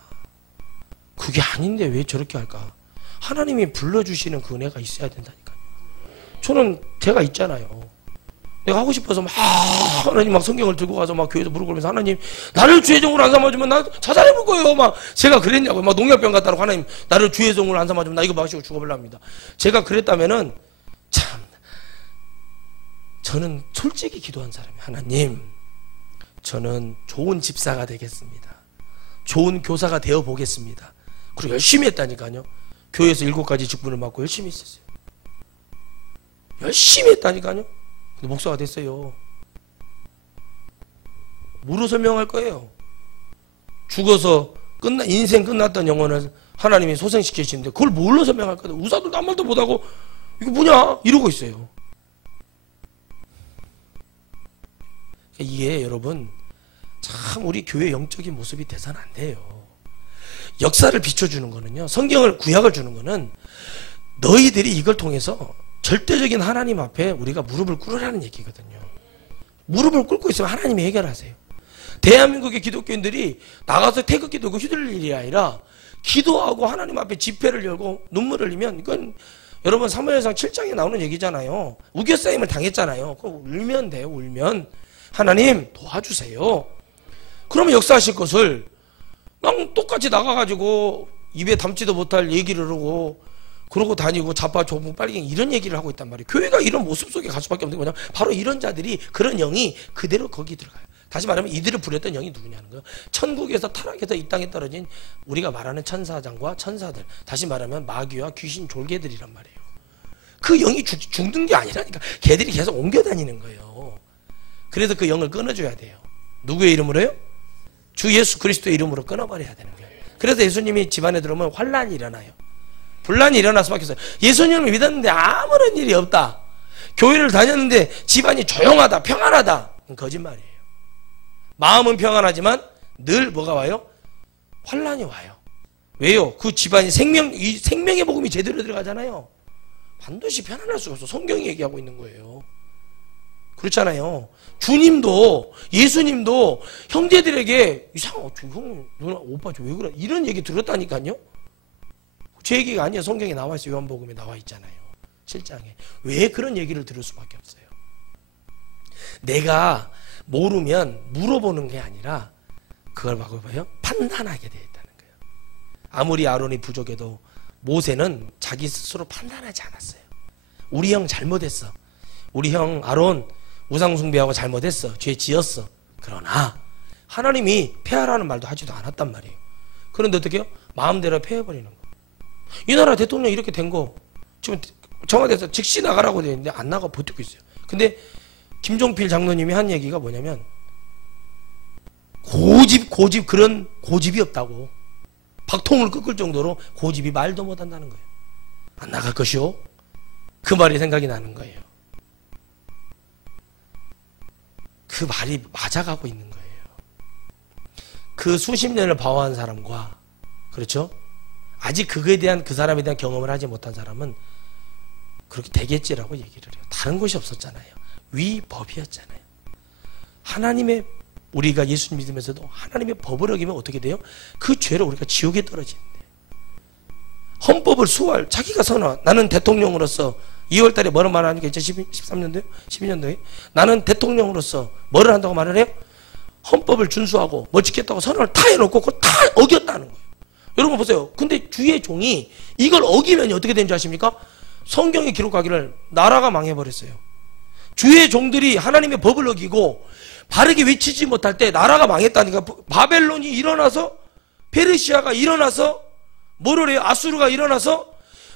그게 아닌데 왜 저렇게 할까? 하나님이 불러주시는 그 은혜가 있어야 된다니까요. 저는 제가 있잖아요. 내가 하고 싶어서 막 하나님 막 성경을 들고 가서 막 교회에서 무릎 꿇으면서 하나님 나를 주의 종으로 안 삼아주면 나 자살해 볼 거예요. 막 제가 그랬냐고요. 막 농약병 갖다라고 하나님 나를 주의 종으로 안 삼아주면 나 이거 마시고 죽어버려 합니다. 제가 그랬다면은 참, 저는 솔직히 기도한 사람이에요. 하나님, 저는 좋은 집사가 되겠습니다. 좋은 교사가 되어 보겠습니다. 그리고 열심히 했다니까요. 교회에서 7가지 직분을 맡고 열심히 했었어요. 열심히 했다니까요. 근데 목사가 됐어요. 뭐로 설명할 거예요? 죽어서 인생 끝났던 영혼을 하나님이 소생시키시는데 그걸 뭘로 설명할 거예요? 의사들도 아무 말도 못하고 이거 뭐냐? 이러고 있어요. 이게 여러분 참 우리 교회 영적인 모습이 돼서는 안 돼요. 역사를 비춰주는 거는요, 성경을 구약을 주는 거는 너희들이 이걸 통해서 절대적인 하나님 앞에 우리가 무릎을 꿇으라는 얘기거든요. 무릎을 꿇고 있으면 하나님이 해결하세요. 대한민국의 기독교인들이 나가서 태극기 들고 휘둘릴 일이 아니라 기도하고 하나님 앞에 집회를 열고 눈물을 흘리면, 이건 여러분 사무엘상 7장에 나오는 얘기잖아요. 우겨싸임을 당했잖아요. 그거 울면 돼요. 울면 하나님 도와주세요. 그러면 역사하실 것을 막 똑같이 나가가지고 입에 담지도 못할 얘기를 하고 그러고 다니고 자파 조부 빨갱이 이런 얘기를 하고 있단 말이에요. 교회가 이런 모습 속에 갈 수밖에 없는 게 뭐냐면 바로 이런 자들이, 그런 영이 그대로 거기 들어가요. 다시 말하면 이들을 부렸던 영이 누구냐는 거예요. 천국에서 타락해서 이 땅에 떨어진 우리가 말하는 천사장과 천사들, 다시 말하면 마귀와 귀신 졸개들이란 말이에요. 그 영이 죽는 게 아니라니까. 걔들이 계속 옮겨 다니는 거예요. 그래서 그 영을 끊어줘야 돼요. 누구의 이름으로요? 주 예수 그리스도의 이름으로 끊어버려야 되는 거예요. 그래서 예수님이 집안에 들어오면 환란이 일어나요. 분란이 일어날 수밖에 없어요. 예수님을 믿었는데 아무런 일이 없다, 교회를 다녔는데 집안이 조용하다, 평안하다, 거짓말이에요. 마음은 평안하지만 늘 뭐가 와요? 환란이 와요. 왜요? 그 집안이 생명의 복음이 제대로 들어가잖아요. 반드시 편안할 수가 없어. 성경이 얘기하고 있는 거예요. 그렇잖아요. 주님도 예수님도 형제들에게 이상하고 형 누나 오빠 저 왜 그래 이런 얘기 들었다니까요. 제 얘기가 아니에요. 성경에 나와 있어요. 요한복음에 나와 있잖아요. 7장에. 왜 그런 얘기를 들을 수밖에 없어요? 내가 모르면 물어보는 게 아니라 그걸 뭐예요? 판단하게 되어 있다는 거예요. 아무리 아론이 부족해도 모세는 자기 스스로 판단하지 않았어요. 우리 형 잘못했어. 우리 형 아론 우상숭배하고 잘못했어. 죄 지었어. 그러나 하나님이 폐하라는 말도 하지도 않았단 말이에요. 그런데 어떻게 해요? 마음대로 폐해버리는 거예요. 이 나라 대통령 이렇게 된 거 지금 청와대에서 즉시 나가라고 되어 있는데 안 나가 버티고 있어요. 근데 김종필 장로님이 한 얘기가 뭐냐면 고집 그런 고집이 없다고. 박통을 꺾을 정도로 고집이 말도 못한다는 거예요. 안 나갈 것이오? 그 말이 생각이 나는 거예요. 그 말이 맞아가고 있는 거예요. 그 수십 년을 방황한 사람과, 그렇죠? 아직 그거에 대한, 그 사람에 대한 경험을 하지 못한 사람은 그렇게 되겠지라고 얘기를 해요. 다른 것이 없었잖아요. 위법이었잖아요. 하나님의, 우리가 예수 믿으면서도 하나님의 법을 어기면 어떻게 돼요? 그 죄로 우리가 지옥에 떨어지는데, 헌법을 수호할, 자기가 나는 대통령으로서 2월 달에 뭐를 말하니까 2013년도에 12년도에 나는 대통령으로서 뭐를 한다고 말을 해요? 헌법을 준수하고 뭐 지켰다고 선언을 다 해놓고 그거 다 어겼다는 거예요. 여러분 보세요. 근데 주의 종이 이걸 어기면 어떻게 되는 줄 아십니까? 성경에 기록하기를 나라가 망해버렸어요. 주의 종들이 하나님의 법을 어기고 바르게 외치지 못할 때 나라가 망했다니까. 바벨론이 일어나서, 페르시아가 일어나서, 뭐를 해요? 아수르가 일어나서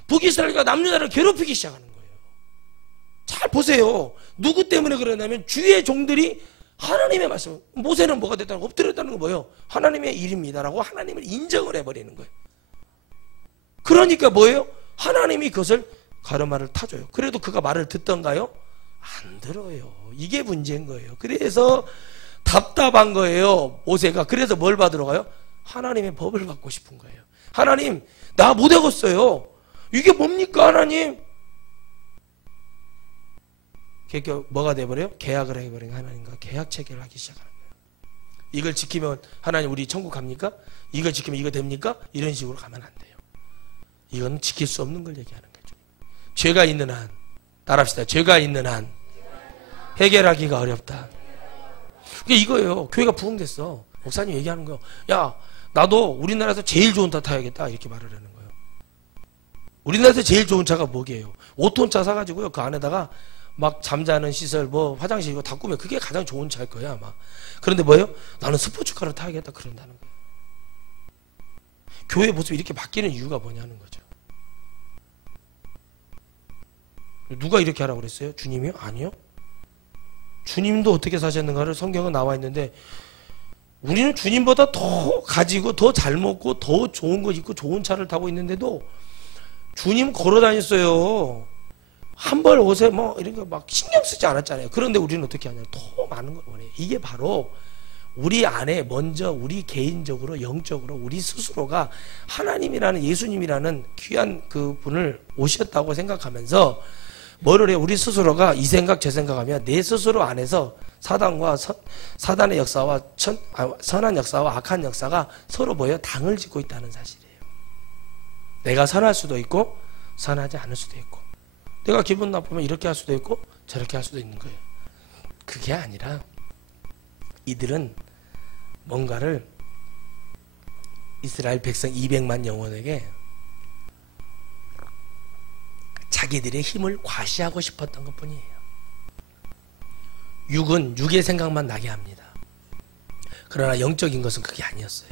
북이스라엘과 남유다를 괴롭히기 시작하는 거예요. 잘 보세요. 누구 때문에 그러냐면 주의 종들이 하나님의 말씀, 모세는 뭐가 됐다는 거, 엎드렸다는 거 뭐예요? 하나님의 일입니다라고 하나님을 인정을 해버리는 거예요. 그러니까 뭐예요? 하나님이 그것을 가르마를 타줘요. 그래도 그가 말을 듣던가요? 안 들어요. 이게 문제인 거예요. 그래서 답답한 거예요, 모세가. 그래서 뭘 받으러 가요? 하나님의 법을 받고 싶은 거예요. 하나님, 나 못 읽었어요. 이게 뭡니까, 하나님? 결국 뭐가 돼버려요? 계약을 해버린 하나님과 계약 체결을 하기 시작하는 거예요. 이걸 지키면 하나님 우리 천국 갑니까? 이걸 지키면 이거 됩니까? 이런 식으로 가면 안 돼요. 이건 지킬 수 없는 걸 얘기하는 거죠. 죄가 있는 한, 따라합시다. 죄가 있는 한 해결하기가 어렵다. 그게 이거예요. 교회가 부흥됐어. 목사님 얘기하는 거예요. 야, 나도 우리나라에서 제일 좋은 차 타야겠다, 이렇게 말을 하는 거예요. 우리나라에서 제일 좋은 차가 뭐게요? 5톤 차 사가지고요, 그 안에다가 막 잠자는 시설, 뭐 화장실 이거 다 꾸며. 그게 가장 좋은 차일 거야 아마. 그런데 뭐예요? 나는 스포츠카를 타야겠다, 그런다는 거예요. 교회 모습이 이렇게 바뀌는 이유가 뭐냐는 거죠. 누가 이렇게 하라고 그랬어요? 주님이요? 아니요. 주님도 어떻게 사셨는가를 성경은 나와 있는데, 우리는 주님보다 더 가지고 더 잘 먹고 더 좋은 거 입고 좋은 차를 타고 있는데도 주님 걸어 다녔어요. 한 벌 옷에 뭐 이런 거 막 신경 쓰지 않았잖아요. 그런데 우리는 어떻게 하냐? 더 많은 걸 원해요. 이게 바로 우리 안에 먼저 우리 개인적으로 영적으로 우리 스스로가 하나님이라는, 예수님이라는 귀한 그 분을 오셨다고 생각하면서 뭐를 해요? 우리 스스로가 이 생각 저 생각하면 내 스스로 안에서 사단과 사단의 역사와 선한 역사와 악한 역사가 서로 뭐예요? 당을 짓고 있다는 사실이에요. 내가 선할 수도 있고 선하지 않을 수도 있고, 내가 기분 나쁘면 이렇게 할 수도 있고 저렇게 할 수도 있는 거예요. 그게 아니라 이들은 뭔가를 이스라엘 백성 200만 영혼에게 자기들의 힘을 과시하고 싶었던 것뿐이에요. 육은 육의 생각만 나게 합니다. 그러나 영적인 것은 그게 아니었어요.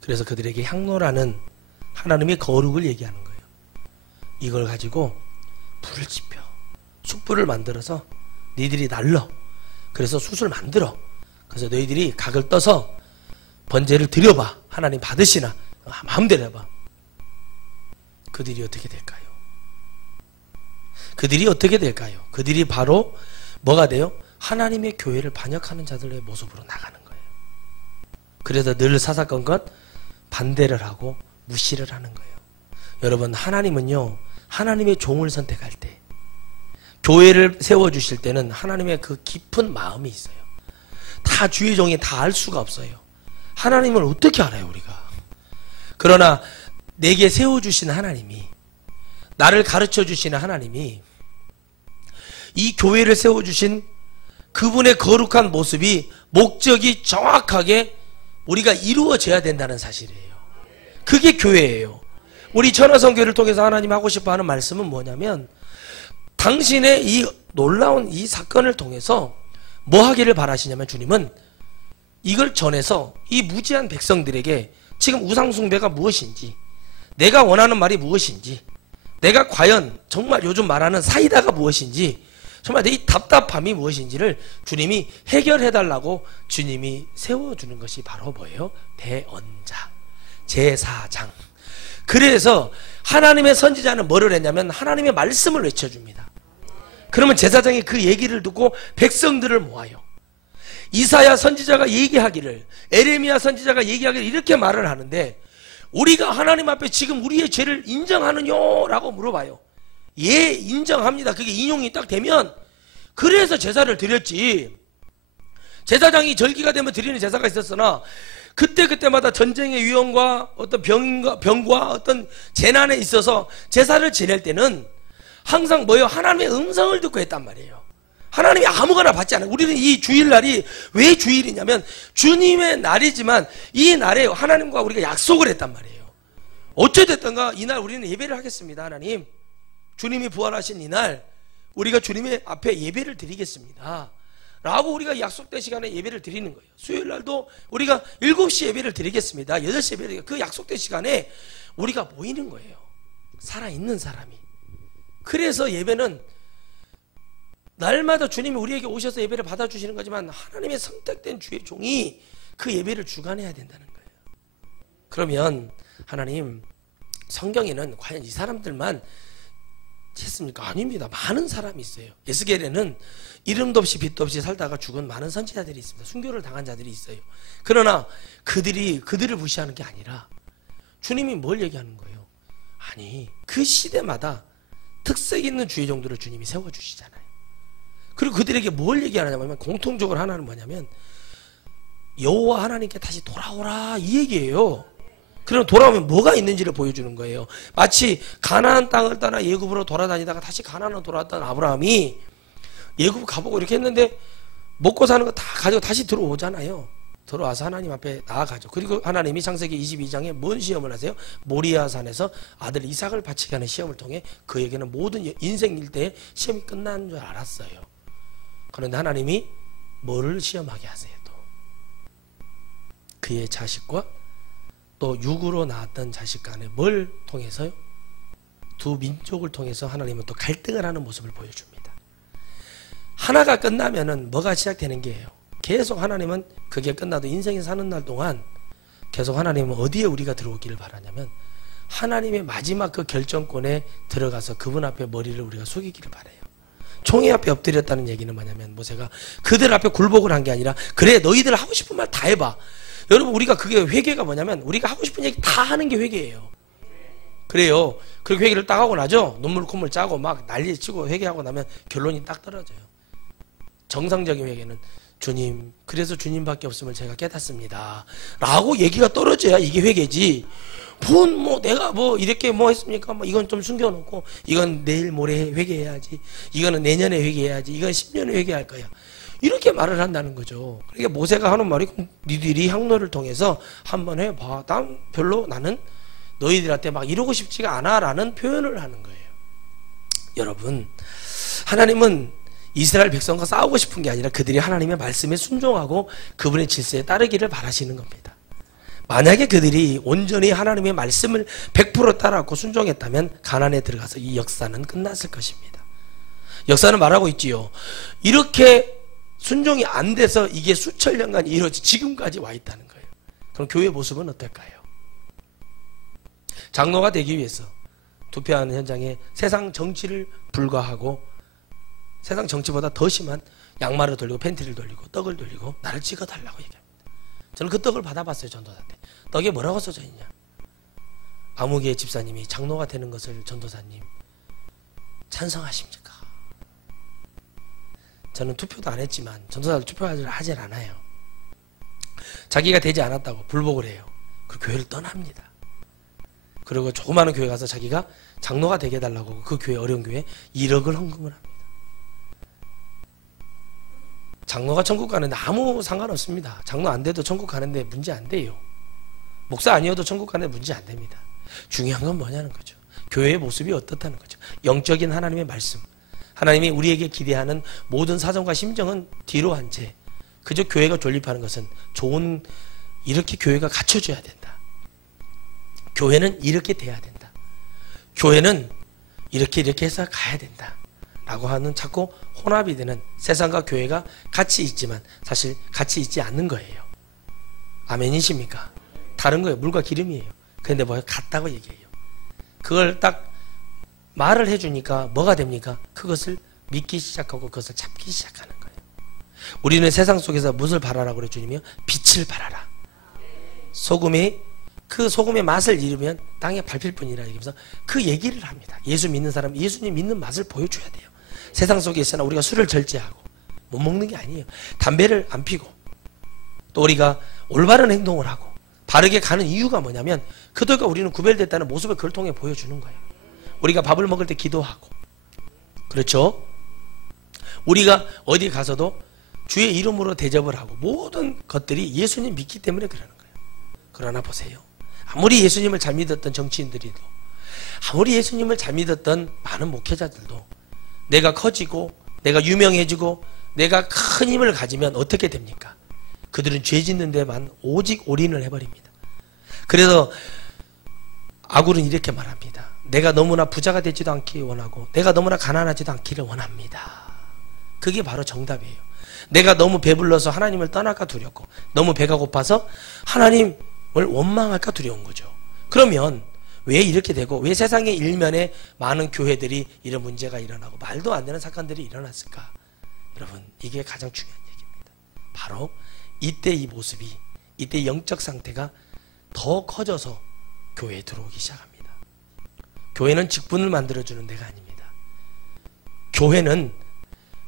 그래서 그들에게 향로라는 하나님의 거룩을 얘기하는 거예요. 이걸 가지고 불을 지펴, 숯불을 만들어서 너희들이 날러, 그래서 숯을 만들어, 그래서 너희들이 각을 떠서 번제를 드려봐. 하나님 받으시나 마음대로 해봐. 그들이 어떻게 될까요? 그들이 어떻게 될까요? 그들이 바로 뭐가 돼요? 하나님의 교회를 반역하는 자들의 모습으로 나가는 거예요. 그래서 늘 사사건건 반대를 하고 무시를 하는 거예요. 여러분, 하나님은요, 하나님의 종을 선택할 때, 교회를 세워주실 때는 하나님의 그 깊은 마음이 있어요. 다 주의 종이 다 알 수가 없어요. 하나님을 어떻게 알아요, 우리가? 그러나 내게 세워주신 하나님이, 나를 가르쳐 주시는 하나님이, 이 교회를 세워주신 그분의 거룩한 모습이, 목적이 정확하게 우리가 이루어져야 된다는 사실이에요. 그게 교회예요. 우리 천하성교회를 통해서 하나님 하고 싶어 하는 말씀은 뭐냐면, 당신의 이 놀라운 이 사건을 통해서 뭐 하기를 바라시냐면, 주님은 이걸 전해서 이 무지한 백성들에게 지금 우상숭배가 무엇인지, 내가 원하는 말이 무엇인지, 내가 과연 정말 요즘 말하는 사이다가 무엇인지, 정말 내 이 답답함이 무엇인지를 주님이 해결해달라고 주님이 세워주는 것이 바로 뭐예요? 대언자, 제사장. 그래서 하나님의 선지자는 뭐를 했냐면 하나님의 말씀을 외쳐줍니다. 그러면 제사장이 그 얘기를 듣고 백성들을 모아요. 이사야 선지자가 얘기하기를, 에레미야 선지자가 얘기하기를 이렇게 말을 하는데, 우리가 하나님 앞에 지금 우리의 죄를 인정하느뇨? 라고 물어봐요. 예, 인정합니다. 그게 인용이 딱 되면, 그래서 제사를 드렸지. 제사장이 절기가 되면 드리는 제사가 있었으나 그때마다 전쟁의 위험과 어떤 병과 어떤 재난에 있어서 제사를 지낼 때는 항상 뭐예요? 하나님의 음성을 듣고 했단 말이에요. 하나님이 아무거나 받지 않아요. 우리는 이 주일날이 왜 주일이냐면 주님의 날이지만 이 날에 하나님과 우리가 약속을 했단 말이에요. 어찌됐든가 이날 우리는 예배를 하겠습니다. 하나님, 주님이 부활하신 이날 우리가 주님의 앞에 예배를 드리겠습니다 라고 우리가 약속된 시간에 예배를 드리는 거예요. 수요일날도 우리가 7시 예배를 드리겠습니다, 8시 예배를 드리겠습니다. 그 약속된 시간에 우리가 모이는 거예요. 살아있는 사람이. 그래서 예배는 날마다 주님이 우리에게 오셔서 예배를 받아주시는 거지만 하나님의 선택된 주의 종이 그 예배를 주관해야 된다는 거예요. 그러면 하나님, 성경에는 과연 이 사람들만 했습니까? 아닙니다. 많은 사람이 있어요. 에스겔에는 이름도 없이 빛도 없이 살다가 죽은 많은 선지자들이 있습니다. 순교를 당한 자들이 있어요. 그러나 그들을 무시하는 게 아니라 주님이 뭘 얘기하는 거예요? 아니, 그 시대마다 특색 있는 주의 종들을 주님이 세워주시잖아요. 그리고 그들에게 뭘 얘기하냐면 공통적으로 하나는 뭐냐면 여호와 하나님께 다시 돌아오라 이 얘기예요. 그럼 돌아오면 뭐가 있는지를 보여주는 거예요. 마치 가나안 땅을 떠나 예굽으로 돌아다니다가 다시 가나안으로 돌아왔던 아브라함이 예굽 가보고 이렇게 했는데 먹고 사는 거 다 가지고 다시 들어오잖아요. 들어와서 하나님 앞에 나아가죠. 그리고 하나님이 창세기 22장에 뭔 시험을 하세요? 모리아 산에서 아들 이삭을 바치게 하는 시험을 통해 그에게는 모든 인생 일대에 시험이 끝난 줄 알았어요. 그런데 하나님이 뭐를 시험하게 하세요? 또 그의 자식과 또 육으로 낳았던 자식 간에 뭘 통해서요? 두 민족을 통해서 하나님은 또 갈등을 하는 모습을 보여줍니다. 하나가 끝나면은 뭐가 시작되는 게예요? 계속 하나님은 그게 끝나도 인생이 사는 날 동안 계속 하나님은 어디에 우리가 들어오기를 바라냐면 하나님의 마지막 그 결정권에 들어가서 그분 앞에 머리를 우리가 숙이기를 바라요. 총회 앞에 엎드렸다는 얘기는 뭐냐면 모세가 그들 앞에 굴복을 한 게 아니라 그래 너희들 하고 싶은 말 다 해봐. 여러분, 우리가 그게 회개가 뭐냐면 우리가 하고 싶은 얘기 다 하는 게 회개예요. 그래요. 그렇게 회개를 딱 하고 나죠. 눈물 콧물 짜고 막 난리치고 회개하고 나면 결론이 딱 떨어져요. 정상적인 회개는 주님, 그래서 주님밖에 없음을 제가 깨닫습니다 라고 얘기가 떨어져야 이게 회개지. 내가 이렇게 했습니까? 이건 좀 숨겨놓고 이건 내일 모레 회개해야지, 이거는 내년에 회개해야지, 이건 10년에 회개할 거야, 이렇게 말을 한다는 거죠. 그러니까 모세가 하는 말이 니들이 향로를 통해서 한번 해봐. 나는 너희들한테 막 이러고 싶지가 않아 라는 표현을 하는 거예요. 여러분, 하나님은 이스라엘 백성과 싸우고 싶은 게 아니라 그들이 하나님의 말씀에 순종하고 그분의 질서에 따르기를 바라시는 겁니다. 만약에 그들이 온전히 하나님의 말씀을 100% 따라하고 순종했다면 가나안에 들어가서 이 역사는 끝났을 것입니다. 역사는 말하고 있지요. 이렇게 순종이 안 돼서 이게 수천 년간 이루어지 지금까지 와 있다는 거예요. 그럼 교회의 모습은 어떨까요? 장로가 되기 위해서 투표하는 현장에 세상 정치를 불과하고 세상 정치보다 더 심한 양말을 돌리고 팬티를 돌리고 떡을 돌리고 나를 찍어달라고 얘기합니다. 저는 그 떡을 받아봤어요. 전도사한테. 떡에 뭐라고 써져 있냐? 아무개 집사님이 장로가 되는 것을 전도사님 찬성하십니까? 저는 투표도 안 했지만 전도사도 투표하지 않아요. 자기가 되지 않았다고 불복을 해요. 그 교회를 떠납니다. 그리고 조그마한 교회 가서 자기가 장로가 되게 해달라고 그 교회, 어려운 교회에 1억을 헌금을 합니다. 장로가 천국 가는데 아무 상관없습니다. 장로 안 돼도 천국 가는데 문제 안 돼요. 목사 아니어도 천국 가는데 문제 안 됩니다. 중요한 건 뭐냐는 거죠. 교회의 모습이 어떻다는 거죠. 영적인 하나님의 말씀, 하나님이 우리에게 기대하는 모든 사정과 심정은 뒤로 한 채 그저 교회가 존립하는 것은 이렇게 교회가 갖춰져야 된다. 교회는 이렇게 돼야 된다. 교회는 이렇게 해서 가야 된다 라고 하는 자꾸 혼합이 되는 세상과 교회가 같이 있지만 사실 같이 있지 않는 거예요. 아멘이십니까? 다른 거예요. 물과 기름이에요. 그런데 같다고 얘기해요. 그걸 딱 말을 해주니까 뭐가 됩니까? 그것을 믿기 시작하고 그것을 잡기 시작하는 거예요. 우리는 세상 속에서 무엇을 바라라고 그래 주님이요? 빛을 바라라. 그 소금의 맛을 잃으면 땅에 밟힐 뿐이라 얘기하면서 그 얘기를 합니다. 예수 믿는 사람, 예수님 믿는 맛을 보여줘야 돼요. 세상 속에 있으나 우리가 술을 절제하고 못 먹는 게 아니에요. 담배를 안 피고 또 우리가 올바른 행동을 하고 바르게 가는 이유가 뭐냐면 그들과 우리는 구별됐다는 모습을 그걸 통해 보여주는 거예요. 우리가 밥을 먹을 때 기도하고, 그렇죠? 우리가 어디 가서도 주의 이름으로 대접을 하고 모든 것들이 예수님 믿기 때문에 그러는 거예요. 그러나 보세요. 아무리 예수님을 잘 믿었던 정치인들이도, 아무리 예수님을 잘 믿었던 많은 목회자들도 내가 커지고 내가 유명해지고 내가 큰 힘을 가지면 어떻게 됩니까? 그들은 죄 짓는 데만 오직 올인을 해버립니다. 그래서 아굴은 이렇게 말합니다. 내가 너무나 부자가 되지도 않기 원하고 내가 너무나 가난하지도 않기를 원합니다. 그게 바로 정답이에요. 내가 너무 배불러서 하나님을 떠날까 두렵고 너무 배가 고파서 하나님을 원망할까 두려운 거죠. 그러면 왜 이렇게 되고 왜 세상의 일면에 많은 교회들이 이런 문제가 일어나고 말도 안 되는 사건들이 일어났을까? 여러분, 이게 가장 중요한 얘기입니다. 바로 이때 이 모습이, 이때 영적 상태가 더 커져서 교회에 들어오기 시작합니다. 교회는 직분을 만들어주는 데가 아닙니다. 교회는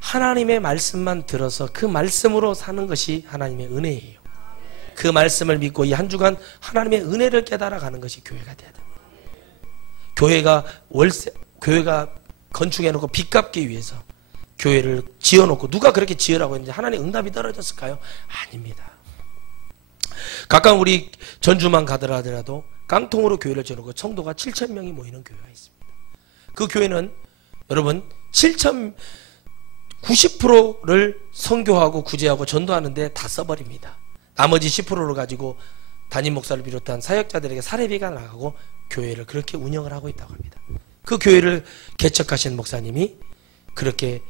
하나님의 말씀만 들어서 그 말씀으로 사는 것이 하나님의 은혜예요. 그 말씀을 믿고 이 한 주간 하나님의 은혜를 깨달아가는 것이 교회가 돼야 됩니다. 교회가 건축해놓고 빚 갚기 위해서 교회를 지어놓고 누가 그렇게 지으라고 했는지 하나님 응답이 떨어졌을까요? 아닙니다. 가까운 우리 전주만 가더라도 깡통으로 교회를 지어놓고 성도가 7,000명이 모이는 교회가 있습니다. 그 교회는 여러분 90%를 선교하고 구제하고 전도하는데 다 써버립니다. 나머지 10%를 가지고 담임 목사를 비롯한 사역자들에게 사례비가 나가고 교회를 그렇게 운영을 하고 있다고 합니다. 그 교회를 개척하신 목사님이 그렇게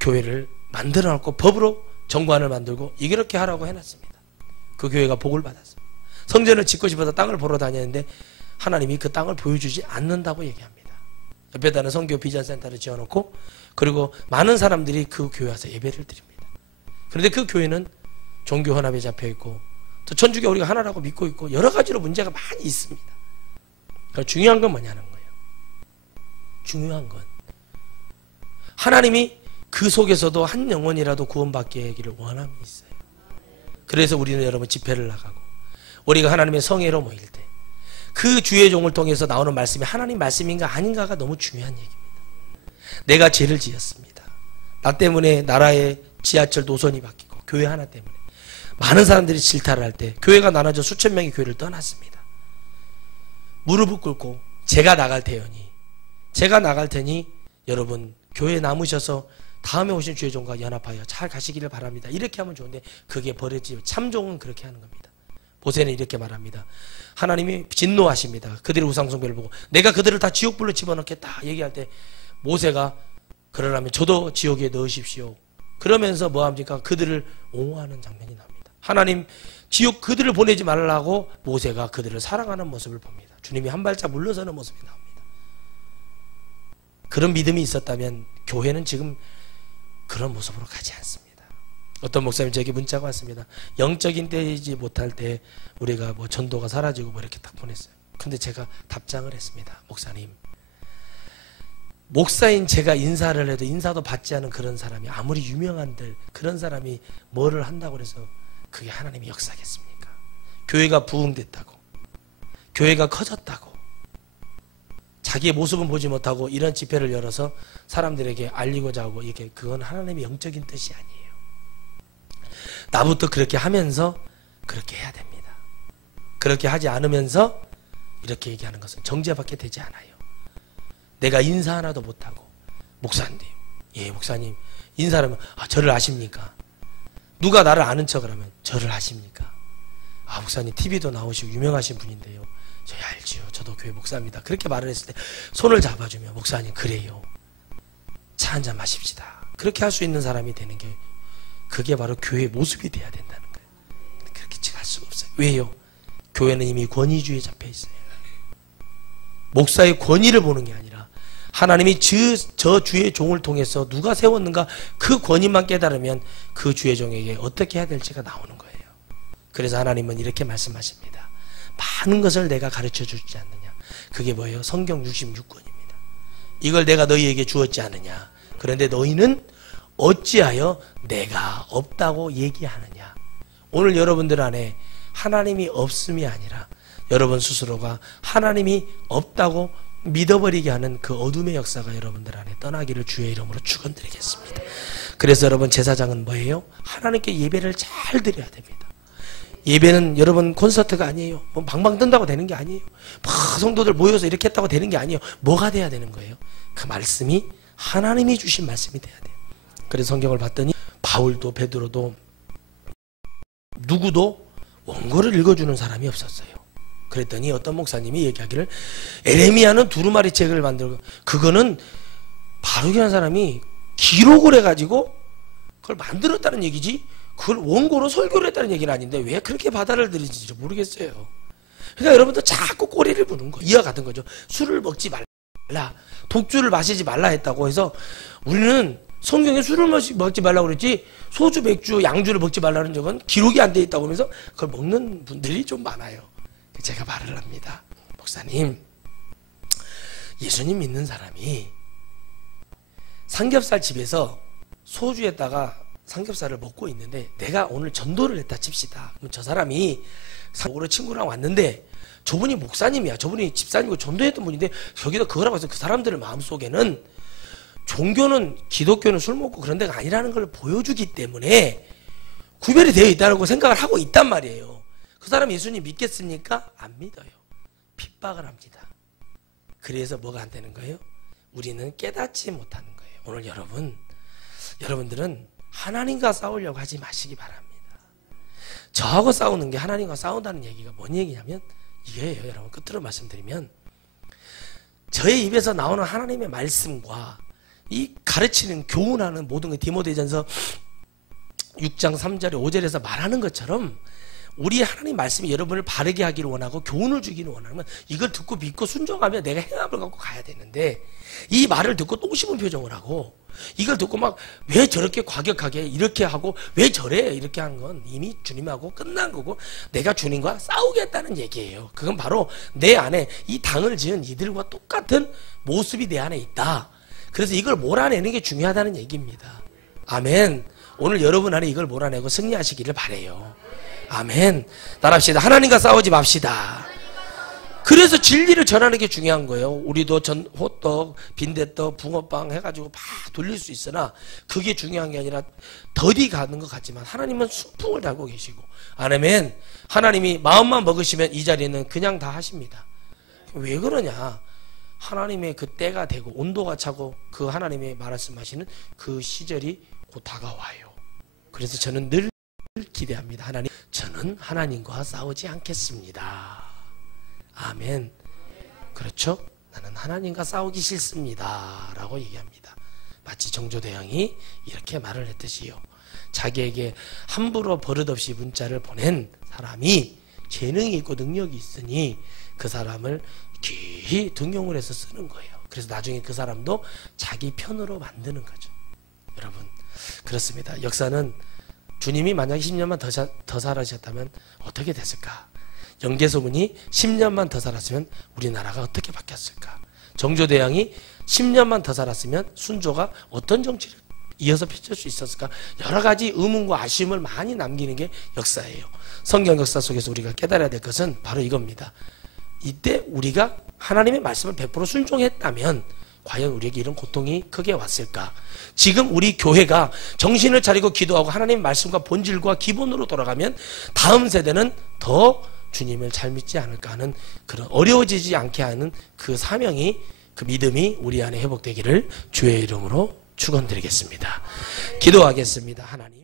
교회를 만들어 놓고 법으로 정관을 만들고 이렇게 하라고 해놨습니다. 그 교회가 복을 받았습니다. 성전을 짓고 싶어서 땅을 보러 다녔는데 하나님이 그 땅을 보여주지 않는다고 얘기합니다. 옆에다는 선교 비전센터를 지어놓고 그리고 많은 사람들이 그 교회 와서 예배를 드립니다. 그런데 그 교회는 종교헌합에 잡혀있고 또 천주교 우리가 하나라고 믿고 있고 여러 가지로 문제가 많이 있습니다. 그러니까 중요한 건 뭐냐는 거예요. 중요한 건 하나님이 그 속에서도 한 영혼이라도 구원받게 하기를 원함이 있어요. 그래서 우리는 여러분 집회를 나가고 우리가 하나님의 성회로 모일 때 그 주의 종을 통해서 나오는 말씀이 하나님 말씀인가 아닌가가 너무 중요한 얘기입니다. 내가 죄를 지었습니다. 나 때문에 나라의 지하철 노선이 바뀌고 교회 하나 때문에 많은 사람들이 질타를 할 때 교회가 나눠져 수천 명이 교회를 떠났습니다. 무릎을 꿇고 제가 나갈 테니 여러분 교회에 남으셔서 다음에 오신 주의 종과 연합하여 잘 가시기를 바랍니다. 이렇게 하면 좋은데 그게 버려지고 참종은 그렇게 하는 겁니다. 모세는 이렇게 말합니다. 하나님이 진노하십니다. 그들의 우상숭배를 보고 내가 그들을 다 지옥불로 집어넣겠다 얘기할 때 모세가 그러려면 저도 지옥에 넣으십시오. 그러면서 뭐합니까? 그들을 옹호하는 장면이 납니다. 하나님 지옥 그들을 보내지 말라고 모세가 그들을 사랑하는 모습을 봅니다. 주님이 한 발짝 물러서는 모습이 나옵니다. 그런 믿음이 있었다면 교회는 지금 그런 모습으로 가지 않습니다. 어떤 목사님 저에게 문자가 왔습니다. 영적인 때이지 못할 때 우리가 뭐 전도가 사라지고 뭐 이렇게 딱 보냈어요. 근데 제가 답장을 했습니다. 목사님, 목사인 제가 인사를 해도 인사도 받지 않은 그런 사람이 아무리 유명한들 그런 사람이 뭐를 한다고 해서 그게 하나님의 역사겠습니까? 교회가 부흥됐다고 교회가 커졌다고 자기의 모습은 보지 못하고 이런 집회를 열어서 사람들에게 알리고자 하고 이게 그건 하나님의 영적인 뜻이 아니에요. 나부터 그렇게 하면서 그렇게 해야 됩니다. 그렇게 하지 않으면서 이렇게 얘기하는 것은 정죄밖에 되지 않아요. 내가 인사 하나도 못하고 목사님, 예 목사님 인사하면 저를 아십니까? 누가 나를 아는 척을 하면 저를 아십니까? 목사님 TV도 나오시고 유명하신 분인데요. 저희 알지요. 저도 교회 목사입니다. 그렇게 말을 했을 때 손을 잡아주며 목사님 그래요. 차 한잔 마십시다. 그렇게 할 수 있는 사람이 되는 게 그게 바로 교회의 모습이 돼야 된다는 거예요. 그렇게 지금 할 수가 없어요. 왜요? 교회는 이미 권위주의에 잡혀 있어요. 목사의 권위를 보는 게 아니라 하나님이 저 주의 종을 통해서 누가 세웠는가 그 권위만 깨달으면 그 주의 종에게 어떻게 해야 될지가 나오는 거예요. 그래서 하나님은 이렇게 말씀하십니다. 많은 것을 내가 가르쳐 주지 않느냐. 그게 뭐예요? 성경 66권입니다. 이걸 내가 너희에게 주었지 않느냐. 그런데 너희는 어찌하여 내가 없다고 얘기하느냐. 오늘 여러분들 안에 하나님이 없음이 아니라 여러분 스스로가 하나님이 없다고 믿어버리게 하는 그 어둠의 역사가 여러분들 안에 떠나기를 주의 이름으로 축원드리겠습니다. 그래서 여러분 제사장은 뭐예요? 하나님께 예배를 잘 드려야 됩니다. 예배는 여러분 콘서트가 아니에요. 뭐 방방 뜬다고 되는 게 아니에요. 막 성도들 모여서 이렇게 했다고 되는 게 아니에요. 뭐가 돼야 되는 거예요? 그 말씀이 하나님이 주신 말씀이 돼야 돼요. 그래서 성경을 봤더니 바울도 베드로도 누구도 원고를 읽어주는 사람이 없었어요. 그랬더니 어떤 목사님이 얘기하기를 에레미야는 두루마리 책을 만들고 그거는 바르게한 사람이 기록을 해가지고 그걸 만들었다는 얘기지 그걸 원고로 설교를 했다는 얘기는 아닌데 왜 그렇게 바다를 들이는지 모르겠어요. 그러니까 여러분도 자꾸 꼬리를 무는 거 이와 같은 거죠. 술을 먹지 말라, 독주를 마시지 말라 했다고 해서 우리는 성경에 술을 먹지 말라고 그랬지 소주, 맥주, 양주를 먹지 말라는 적은 기록이 안 돼 있다고 하면서 그걸 먹는 분들이 좀 많아요. 제가 말을 합니다. 목사님, 예수님 믿는 사람이 삼겹살 집에서 소주에다가 삼겹살을 먹고 있는데 내가 오늘 전도를 했다 칩시다. 그럼 저 사람이 사고로 친구랑 왔는데 저분이 목사님이야. 저분이 집사님이고 전도했던 분인데 저기다 그거라고 해서 그 사람들의 마음속에는 종교는 기독교는 술 먹고 그런 데가 아니라는 걸 보여주기 때문에 구별이 되어 있다고 생각을 하고 있단 말이에요. 그 사람 예수님 믿겠습니까? 안 믿어요. 핍박을 합니다. 그래서 뭐가 안 되는 거예요? 우리는 깨닫지 못하는 거예요. 오늘 여러분들은 하나님과 싸우려고 하지 마시기 바랍니다. 저하고 싸우는 게 하나님과 싸운다는 얘기가 뭔 얘기냐면 이게요. 여러분 끝으로 말씀드리면 저의 입에서 나오는 하나님의 말씀과 이 가르치는 교훈하는 모든 게 디모데전서 6장 3절에 5절에서 말하는 것처럼 우리 하나님 말씀이 여러분을 바르게 하기를 원하고 교훈을 주기를 원하면 이걸 듣고 믿고 순종하면 내가 행함을 갖고 가야 되는데 이 말을 듣고 똥 씹은 표정을 하고 이걸 듣고 막 왜 저렇게 과격하게 이렇게 하고 왜 저래 이렇게 하는 건 이미 주님하고 끝난 거고 내가 주님과 싸우겠다는 얘기예요. 그건 바로 내 안에 이 당을 지은 이들과 똑같은 모습이 내 안에 있다. 그래서 이걸 몰아내는 게 중요하다는 얘기입니다. 아멘. 오늘 여러분 안에 이걸 몰아내고 승리하시기를 바라요. 아멘. 따라합시다. 하나님과 싸우지 맙시다. 그래서 진리를 전하는 게 중요한 거예요. 우리도 호떡, 빈대떡, 붕어빵 해가지고 막 돌릴 수 있으나 그게 중요한 게 아니라 더디 가는 것 같지만 하나님은 순풍을 달고 계시고 아멘. 하나님이 마음만 먹으시면 이 자리는 그냥 다 하십니다. 왜 그러냐? 하나님의 그 때가 되고 온도가 차고 그 하나님의 말씀하시는 그 시절이 곧 다가와요. 그래서 저는 늘 기대합니다. 하나님, 저는 하나님과 싸우지 않겠습니다. 아멘. 그렇죠? 나는 하나님과 싸우기 싫습니다 라고 얘기합니다. 마치 정조대왕이 이렇게 말을 했듯이요. 자기에게 함부로 버릇없이 문자를 보낸 사람이 재능이 있고 능력이 있으니 그 사람을 귀히 등용을 해서 쓰는 거예요. 그래서 나중에 그 사람도 자기 편으로 만드는 거죠. 여러분 그렇습니다. 역사는 주님이 만약에 10년만 더 살아셨다면 어떻게 됐을까? 영계소문이 10년만 더 살았으면 우리나라가 어떻게 바뀌었을까? 정조대왕이 10년만 더 살았으면 순조가 어떤 정치를 이어서 펼칠 수 있었을까? 여러 가지 의문과 아쉬움을 많이 남기는 게 역사예요. 성경 역사 속에서 우리가 깨달아야 될 것은 바로 이겁니다. 이때 우리가 하나님의 말씀을 100% 순종했다면 과연 우리에게 이런 고통이 크게 왔을까? 지금 우리 교회가 정신을 차리고 기도하고 하나님의 말씀과 본질과 기본으로 돌아가면 다음 세대는 더 주님을 잘 믿지 않을까 하는 그런 어려워지지 않게 하는 그 사명이 그 믿음이 우리 안에 회복되기를 주의 이름으로 축원드리겠습니다. 기도하겠습니다. 하나님.